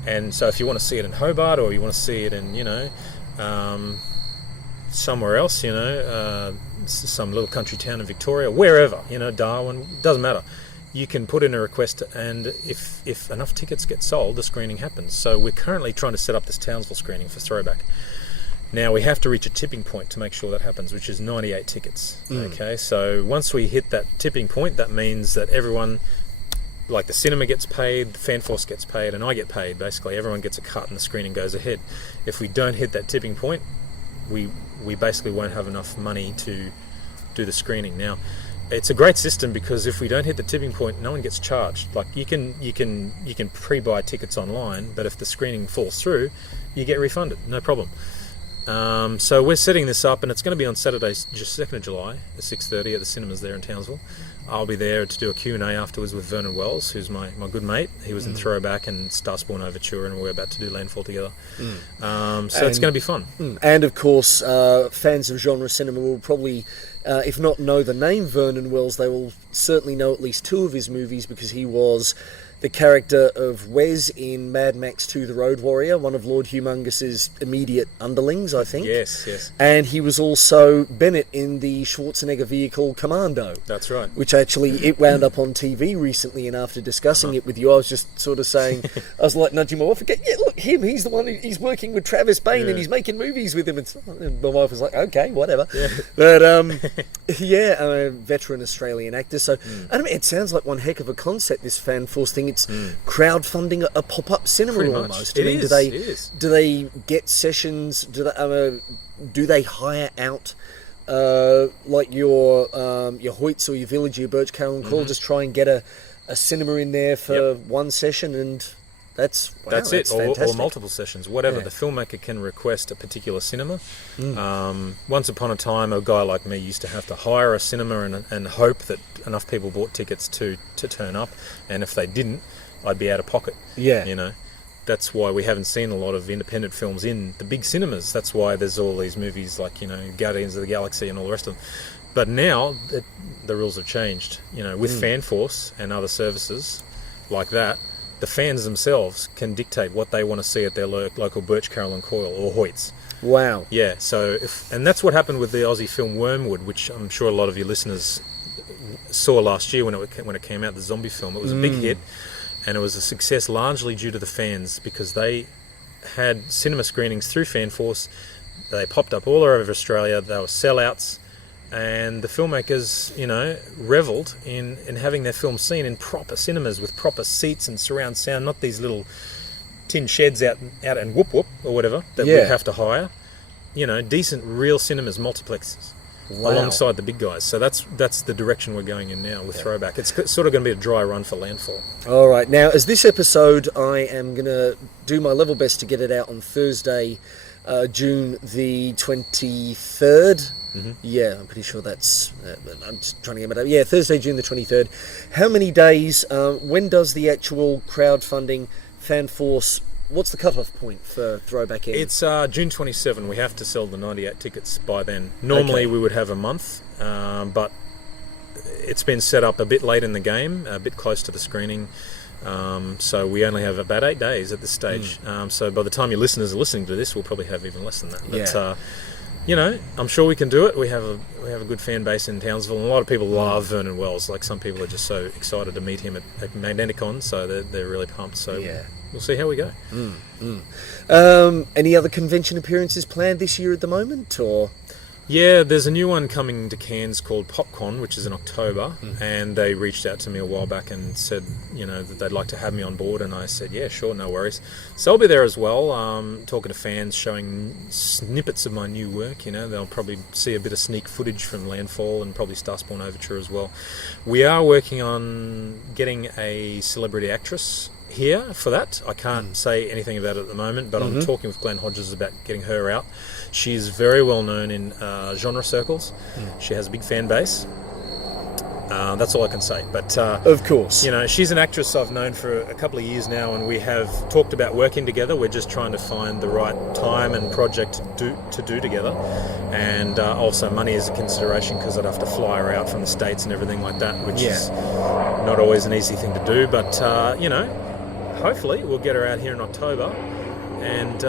and so if you want to see it in Hobart, or you want to see it in somewhere else, some little country town in Victoria, wherever, Darwin, doesn't matter, you can put in a request, and if enough tickets get sold, the screening happens. So we're currently trying to set up this Townsville screening for Throwback. Now, we have to reach a tipping point to make sure that happens, which is 98 tickets. Okay, so once we hit that tipping point, that means that everyone, like the cinema gets paid, the FanForce gets paid, and I get paid. Basically, everyone gets a cut and the screening goes ahead. If we don't hit that tipping point, we basically won't have enough money to do the screening. Now, it's a great system because if we don't hit the tipping point, no one gets charged. Like you can pre-buy tickets online, but if the screening falls through, you get refunded, no problem. So we're setting this up, and it's going to be on Saturday, just 2nd of July at 6:30 at the cinemas there in Townsville. I'll be there to do a Q&A afterwards with Vernon Wells, who's my good mate. He was in Throwback and Starspawn Overture, and we're about to do Landfall together. So it's going to be fun. And of course, fans of genre cinema will probably, if not know the name Vernon Wells, they will certainly know at least two of his movies, because he was the character of Wes in Mad Max 2: The Road Warrior, one of Lord Humongous' immediate underlings, I think. Yes. And he was also Bennett in the Schwarzenegger vehicle Commando. That's right. Which actually, it wound up on TV recently, and after discussing it with you, I was just sort of saying, I was like nudging my wife, look, him, he's the one he's working with Travis Bain, and he's making movies with him. And my wife was like, okay, whatever. Yeah. But, I'm a veteran Australian actor, so I mean, it sounds like one heck of a concept, this FanForce thing. It's crowdfunding a pop-up cinema. Pretty almost. Much. It is. Do they get sessions? Do they hire out like your Hoyts or your Village, your Birch, Carrol and Coyle, just try and get a cinema in there for one session, and that's it, or fantastic. multiple sessions, whatever. The filmmaker can request a particular cinema. Once upon a time, a guy like me used to have to hire a cinema and hope that enough people bought tickets to turn up, and if they didn't, I'd be out of pocket. that's why we haven't seen a lot of independent films in the big cinemas. That's why there's all these movies like, Guardians of the Galaxy and all the rest of them. But now the rules have changed. With FanForce and other services like that, the fans themselves can dictate what they want to see at their local Birch, Carrol and Coyle or Hoyts. Wow. Yeah, and that's what happened with the Aussie film Wormwood, which I'm sure a lot of your listeners saw last year when it came out, the zombie film. It was a big hit, and it was a success largely due to the fans, because they had cinema screenings through FanForce. They popped up all over Australia. They were sellouts, and the filmmakers, revelled in having their films seen in proper cinemas with proper seats and surround sound, not these little tin sheds out and whoop or whatever that we have to hire. Decent real cinemas, multiplexes. Wow. Alongside the big guys. So that's the direction we're going in now with Throwback. It's sort of going to be a dry run for Landfall. All right. Now, as this episode, I am going to do my level best to get it out on Thursday, June the 23rd. Mm-hmm. Yeah, I'm pretty sure that's... I'm just trying to get it up. Yeah, Thursday, June the 23rd. How many days? When does the actual crowdfunding FanForce... What's the cut-off point for Throwback end? It's June 27. We have to sell the 98 tickets by then. Normally we would have a month, but it's been set up a bit late in the game, a bit close to the screening, so we only have about 8 days at this stage. So by the time your listeners are listening to this, we'll probably have even less than that. But, I'm sure we can do it. We have a good fan base in Townsville, and a lot of people love Vernon Wells. Like, some people are just so excited to meet him at MagnetiCon, so they're really pumped. So we'll see how we go. Any other convention appearances planned this year at the moment, or? Yeah, there's a new one coming to Cairns called PopCon, which is in October, and they reached out to me a while back and said, that they'd like to have me on board, and I said, yeah, sure, no worries. So I'll be there as well, talking to fans, showing snippets of my new work. They'll probably see a bit of sneak footage from Landfall and probably Starspawn Overture as well. We are working on getting a celebrity actress here for that. I can't say anything about it at the moment, but I'm talking with Glenn Hodges about getting her out. She's very well known in genre circles. She has a big fan base. That's all I can say. But of course, she's an actress I've known for a couple of years now, and we have talked about working together. We're just trying to find the right time and project to do together, and also money is a consideration, because I'd have to fly her out from the States and everything like that, which is not always an easy thing to do. But hopefully we'll get her out here in October, and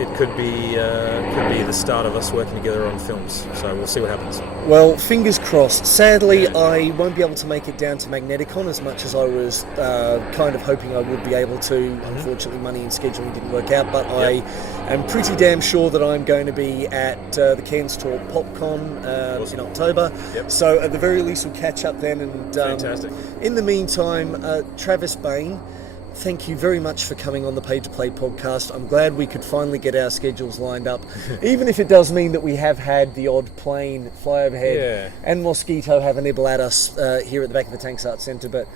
it could be the start of us working together on films. So we'll see what happens. Well, fingers crossed. Sadly, I won't be able to make it down to MagnetiCon as much as I was kind of hoping I would be able to. Unfortunately, money and scheduling didn't work out, but I am pretty damn sure that I'm going to be at the Cairns Talk PopCon in October. So at the very least, we'll catch up then. And fantastic. In the meantime, Travis Bain, thank you very much for coming on the Pay to Play podcast. I'm glad we could finally get our schedules lined up, even if it does mean that we have had the odd plane fly overhead and mosquito have a nibble at us here at the back of the Tanks Arts Centre. But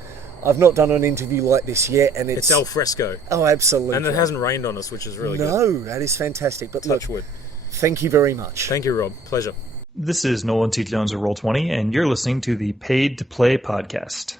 I've not done an interview like this yet, and it's al fresco. Oh, absolutely. And it hasn't rained on us, which is really good. No, that is fantastic. But touch wood. Thank you very much. Thank you, Rob. Pleasure. This is Nolan T. Jones of Roll20, and you're listening to the Paid to Play podcast.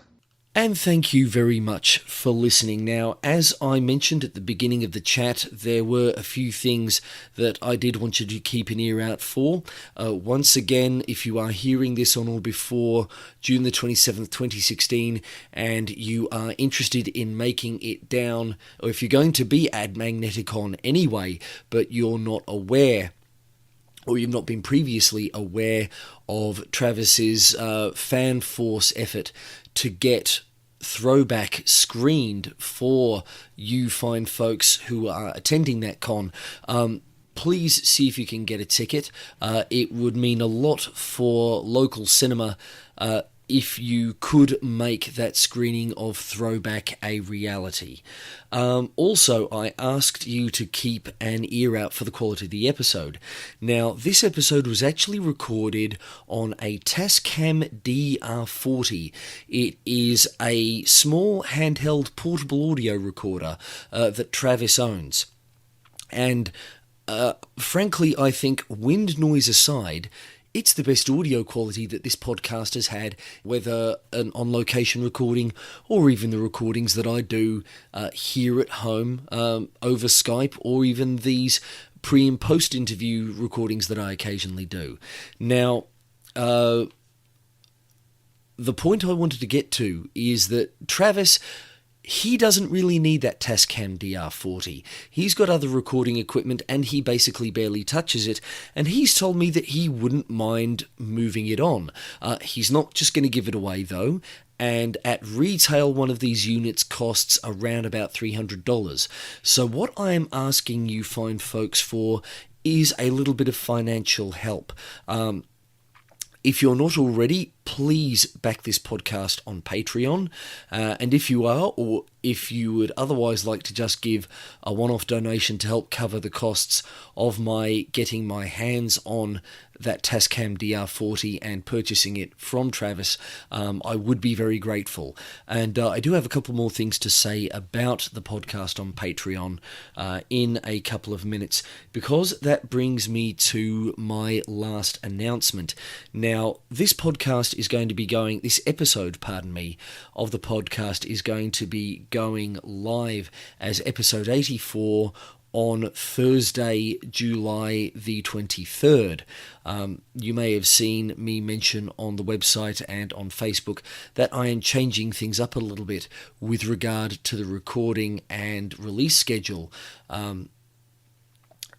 And thank you very much for listening. Now, as I mentioned at the beginning of the chat, there were a few things that I did want you to keep an ear out for. Once again, if you are hearing this on or before June the 27th, 2016, and you are interested in making it down, or if you're going to be at MagnetiCon anyway, but you're not aware, or you've not been previously aware of Travis's FanForce effort to get Throwback screened for you fine folks who are attending that con, please see if you can get a ticket. It would mean a lot for local cinema if you could make that screening of Throwback a reality. Also, I asked you to keep an ear out for the quality of the episode. Now, this episode was actually recorded on a Tascam DR40. It is a small handheld portable audio recorder that Travis owns. And frankly, I think, wind noise aside, it's the best audio quality that this podcast has had, whether an on-location recording or even the recordings that I do here at home over Skype, or even these pre- and post-interview recordings that I occasionally do. Now, the point I wanted to get to is that Travis, he doesn't really need that Tascam DR40. He's got other recording equipment and he basically barely touches it, and he's told me that he wouldn't mind moving it on. He's not just going to give it away though, and at retail one of these units costs around about $300. So what I am asking you fine folks for is a little bit of financial help. If you're not already, please back this podcast on Patreon. And if you are, or if you would otherwise like to just give a one-off donation to help cover the costs of my getting my hands on that Tascam DR40 and purchasing it from Travis, I would be very grateful. And I do have a couple more things to say about the podcast on Patreon in a couple of minutes, because that brings me to my last announcement. Now, this episode, of the podcast is going to be going live as episode 84 on Thursday, July the 23rd. You may have seen me mention on the website and on Facebook that I am changing things up a little bit with regard to the recording and release schedule.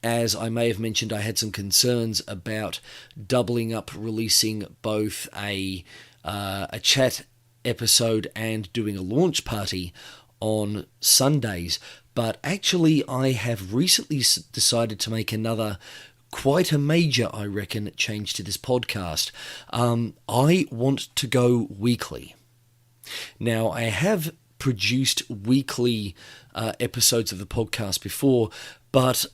As I may have mentioned, I had some concerns about doubling up releasing both a chat episode and doing a launch party on Sundays, but actually I have recently decided to make another quite a major, I reckon, change to this podcast. I want to go weekly. Now, I have produced weekly episodes of the podcast before, but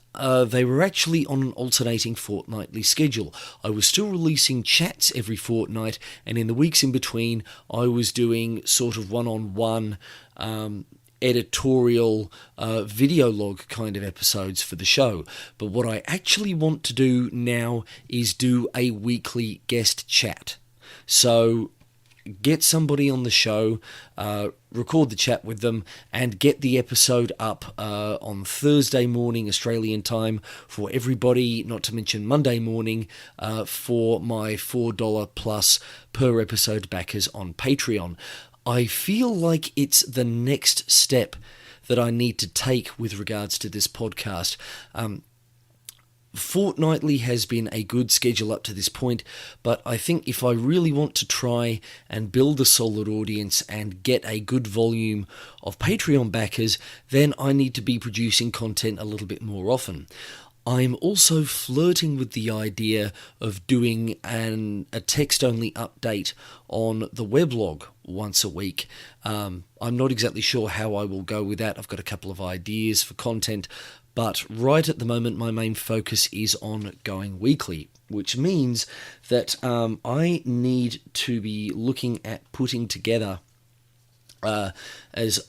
they were actually on an alternating fortnightly schedule. I was still releasing chats every fortnight, and in the weeks in between, I was doing sort of one-on-one editorial video log kind of episodes for the show. But what I actually want to do now is do a weekly guest chat. So get somebody on the show, record the chat with them, and get the episode up on Thursday morning Australian time for everybody, not to mention Monday morning for my $4 plus per episode backers on Patreon. I feel like it's the next step that I need to take with regards to this podcast. Fortnightly has been a good schedule up to this point, but I think if I really want to try and build a solid audience and get a good volume of Patreon backers, then I need to be producing content a little bit more often. I'm also flirting with the idea of doing a text-only update on the weblog once a week. I'm not exactly sure how I will go with that. I've got a couple of ideas for content, but right at the moment my main focus is on going weekly, which means that I need to be looking at putting together, as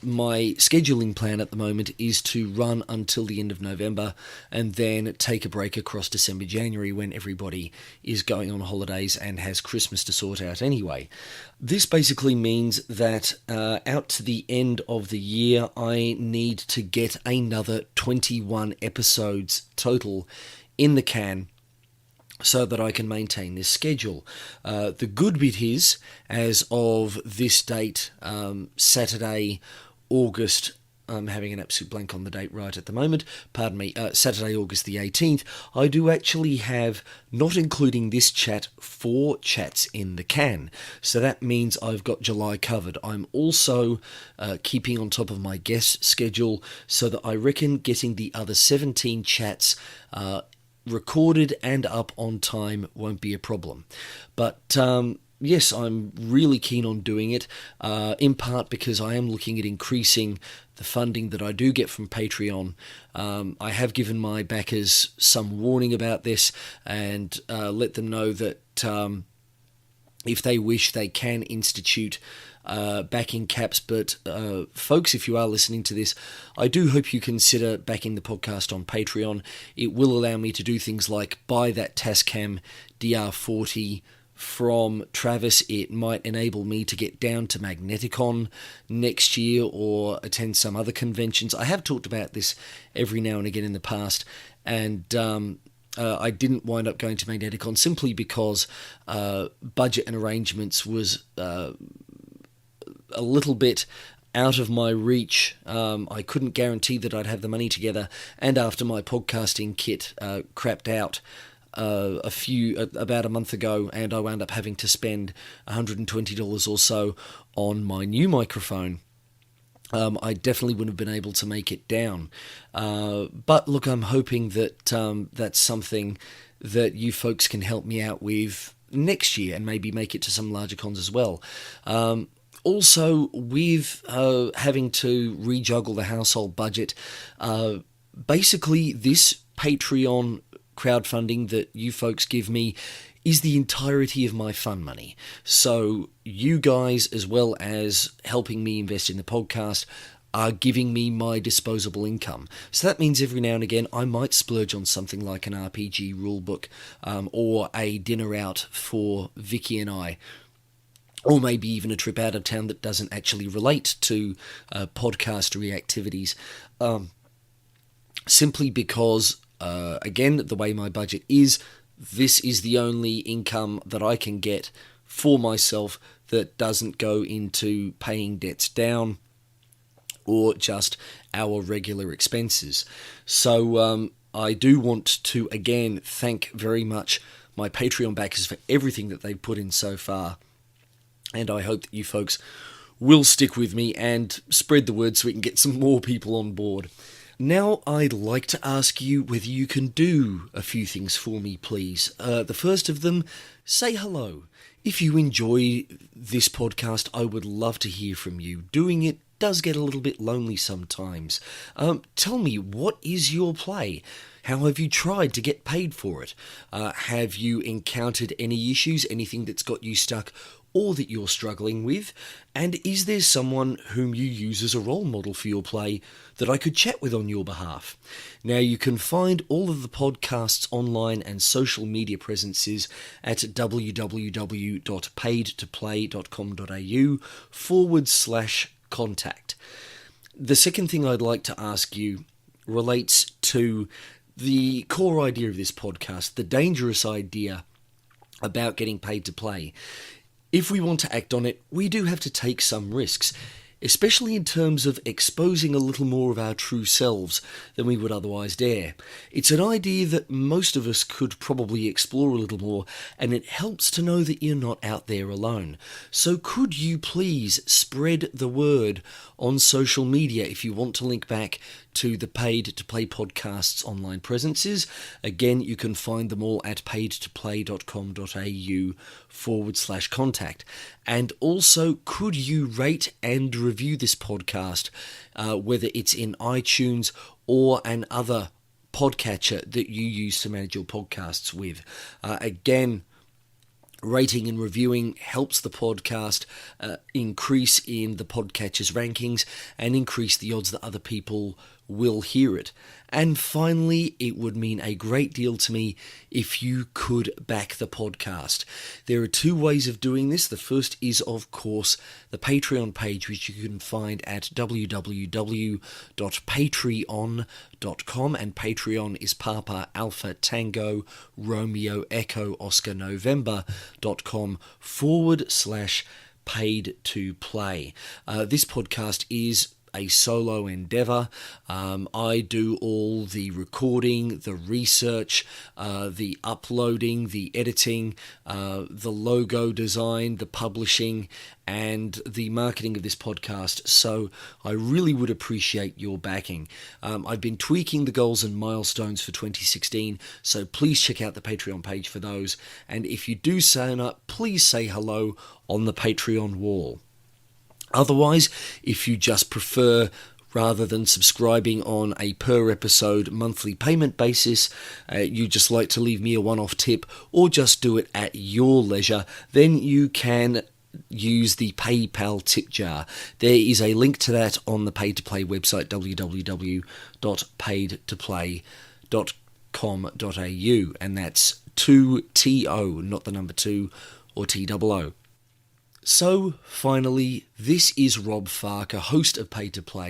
my scheduling plan at the moment is to run until the end of November and then take a break across December, January, when everybody is going on holidays and has Christmas to sort out anyway. This basically means that out to the end of the year, I need to get another 21 episodes total in the can so that I can maintain this schedule. The good bit is, as of this date, Saturday, August, I'm having an absolute blank on the date right at the moment, pardon me, Saturday, August the 18th, I do actually have, not including this chat, 4 chats in the can. So that means I've got July covered. I'm also keeping on top of my guest schedule, so that I reckon getting the other 17 chats recorded and up on time won't be a problem. But yes, I'm really keen on doing it, in part because I am looking at increasing the funding that I do get from Patreon. I have given my backers some warning about this and let them know that If they wish, they can institute backing caps. But folks, if you are listening to this, I do hope you consider backing the podcast on Patreon. It will allow me to do things like buy that Tascam DR40 from Travis. It might enable me to get down to MagnetiCon next year or attend some other conventions. I have talked about this every now and again in the past, and I didn't wind up going to MagnetiCon simply because budget and arrangements was a little bit out of my reach. I couldn't guarantee that I'd have the money together, and after my podcasting kit crapped out about a month ago, and I wound up having to spend $120 or so on my new microphone, I definitely wouldn't have been able to make it down. But look, I'm hoping that that's something that you folks can help me out with next year and maybe make it to some larger cons as well. Also, with having to rejuggle the household budget, basically this Patreon crowdfunding that you folks give me is the entirety of my fun money. So you guys, as well as helping me invest in the podcast, are giving me my disposable income. So that means every now and again I might splurge on something like an RPG rulebook, or a dinner out for Vicky and I, or maybe even a trip out of town that doesn't actually relate to podcastery activities, simply because again, the way my budget is, this is the only income that I can get for myself that doesn't go into paying debts down or just our regular expenses. So I do want to again thank very much my Patreon backers for everything that they've put in so far, and I hope that you folks will stick with me and spread the word so we can get some more people on board. Now I'd like to ask you whether you can do a few things for me, please. The first of them, say hello. If you enjoy this podcast, I would love to hear from you. Doing it does get a little bit lonely sometimes. Tell me, what is your play? How have you tried to get paid for it? Have you encountered any issues, anything that's got you stuck or that you're struggling with? And is there someone whom you use as a role model for your play that I could chat with on your behalf? Now, you can find all of the podcast's online and social media presences at www.paidtoplay.com.au/contact. The second thing I'd like to ask you relates to the core idea of this podcast, the dangerous idea about getting paid to play. If we want to act on it, we do have to take some risks, especially in terms of exposing a little more of our true selves than we would otherwise dare. It's an idea that most of us could probably explore a little more, and it helps to know that you're not out there alone. So could you please spread the word on social media if you want to link back to the Paid to Play podcast's online presences? Again, you can find them all at paidtoplay.com.au/contact. And also, could you rate and review this podcast, whether it's in iTunes or an other podcatcher that you use to manage your podcasts with? Again, rating and reviewing helps the podcast increase in the podcatcher's rankings and increase the odds that other people will hear it. And finally, it would mean a great deal to me if you could back the podcast. There are two ways of doing this. The first is, of course, the Patreon page, which you can find at www.patreon.com, and Patreon is Papa Alpha Tango Romeo Echo Oscar November.com/paid to play. This podcast is a solo endeavor. I do all the recording, the research, the uploading, the editing, the logo design, the publishing, and the marketing of this podcast. So I really would appreciate your backing. I've been tweaking the goals and milestones for 2016, so please check out the Patreon page for those. And if you do sign up, please say hello on the Patreon wall. Otherwise, if you just prefer rather than subscribing on a per episode monthly payment basis, you just like to leave me a one-off tip or just do it at your leisure, then you can use the PayPal tip jar. There is a link to that on the Paid to Play website, www.paidtoplay.com.au, and that's 2TO, not the number 2 or TOO. So, finally, this is Rob Farker, host of Paid to Play.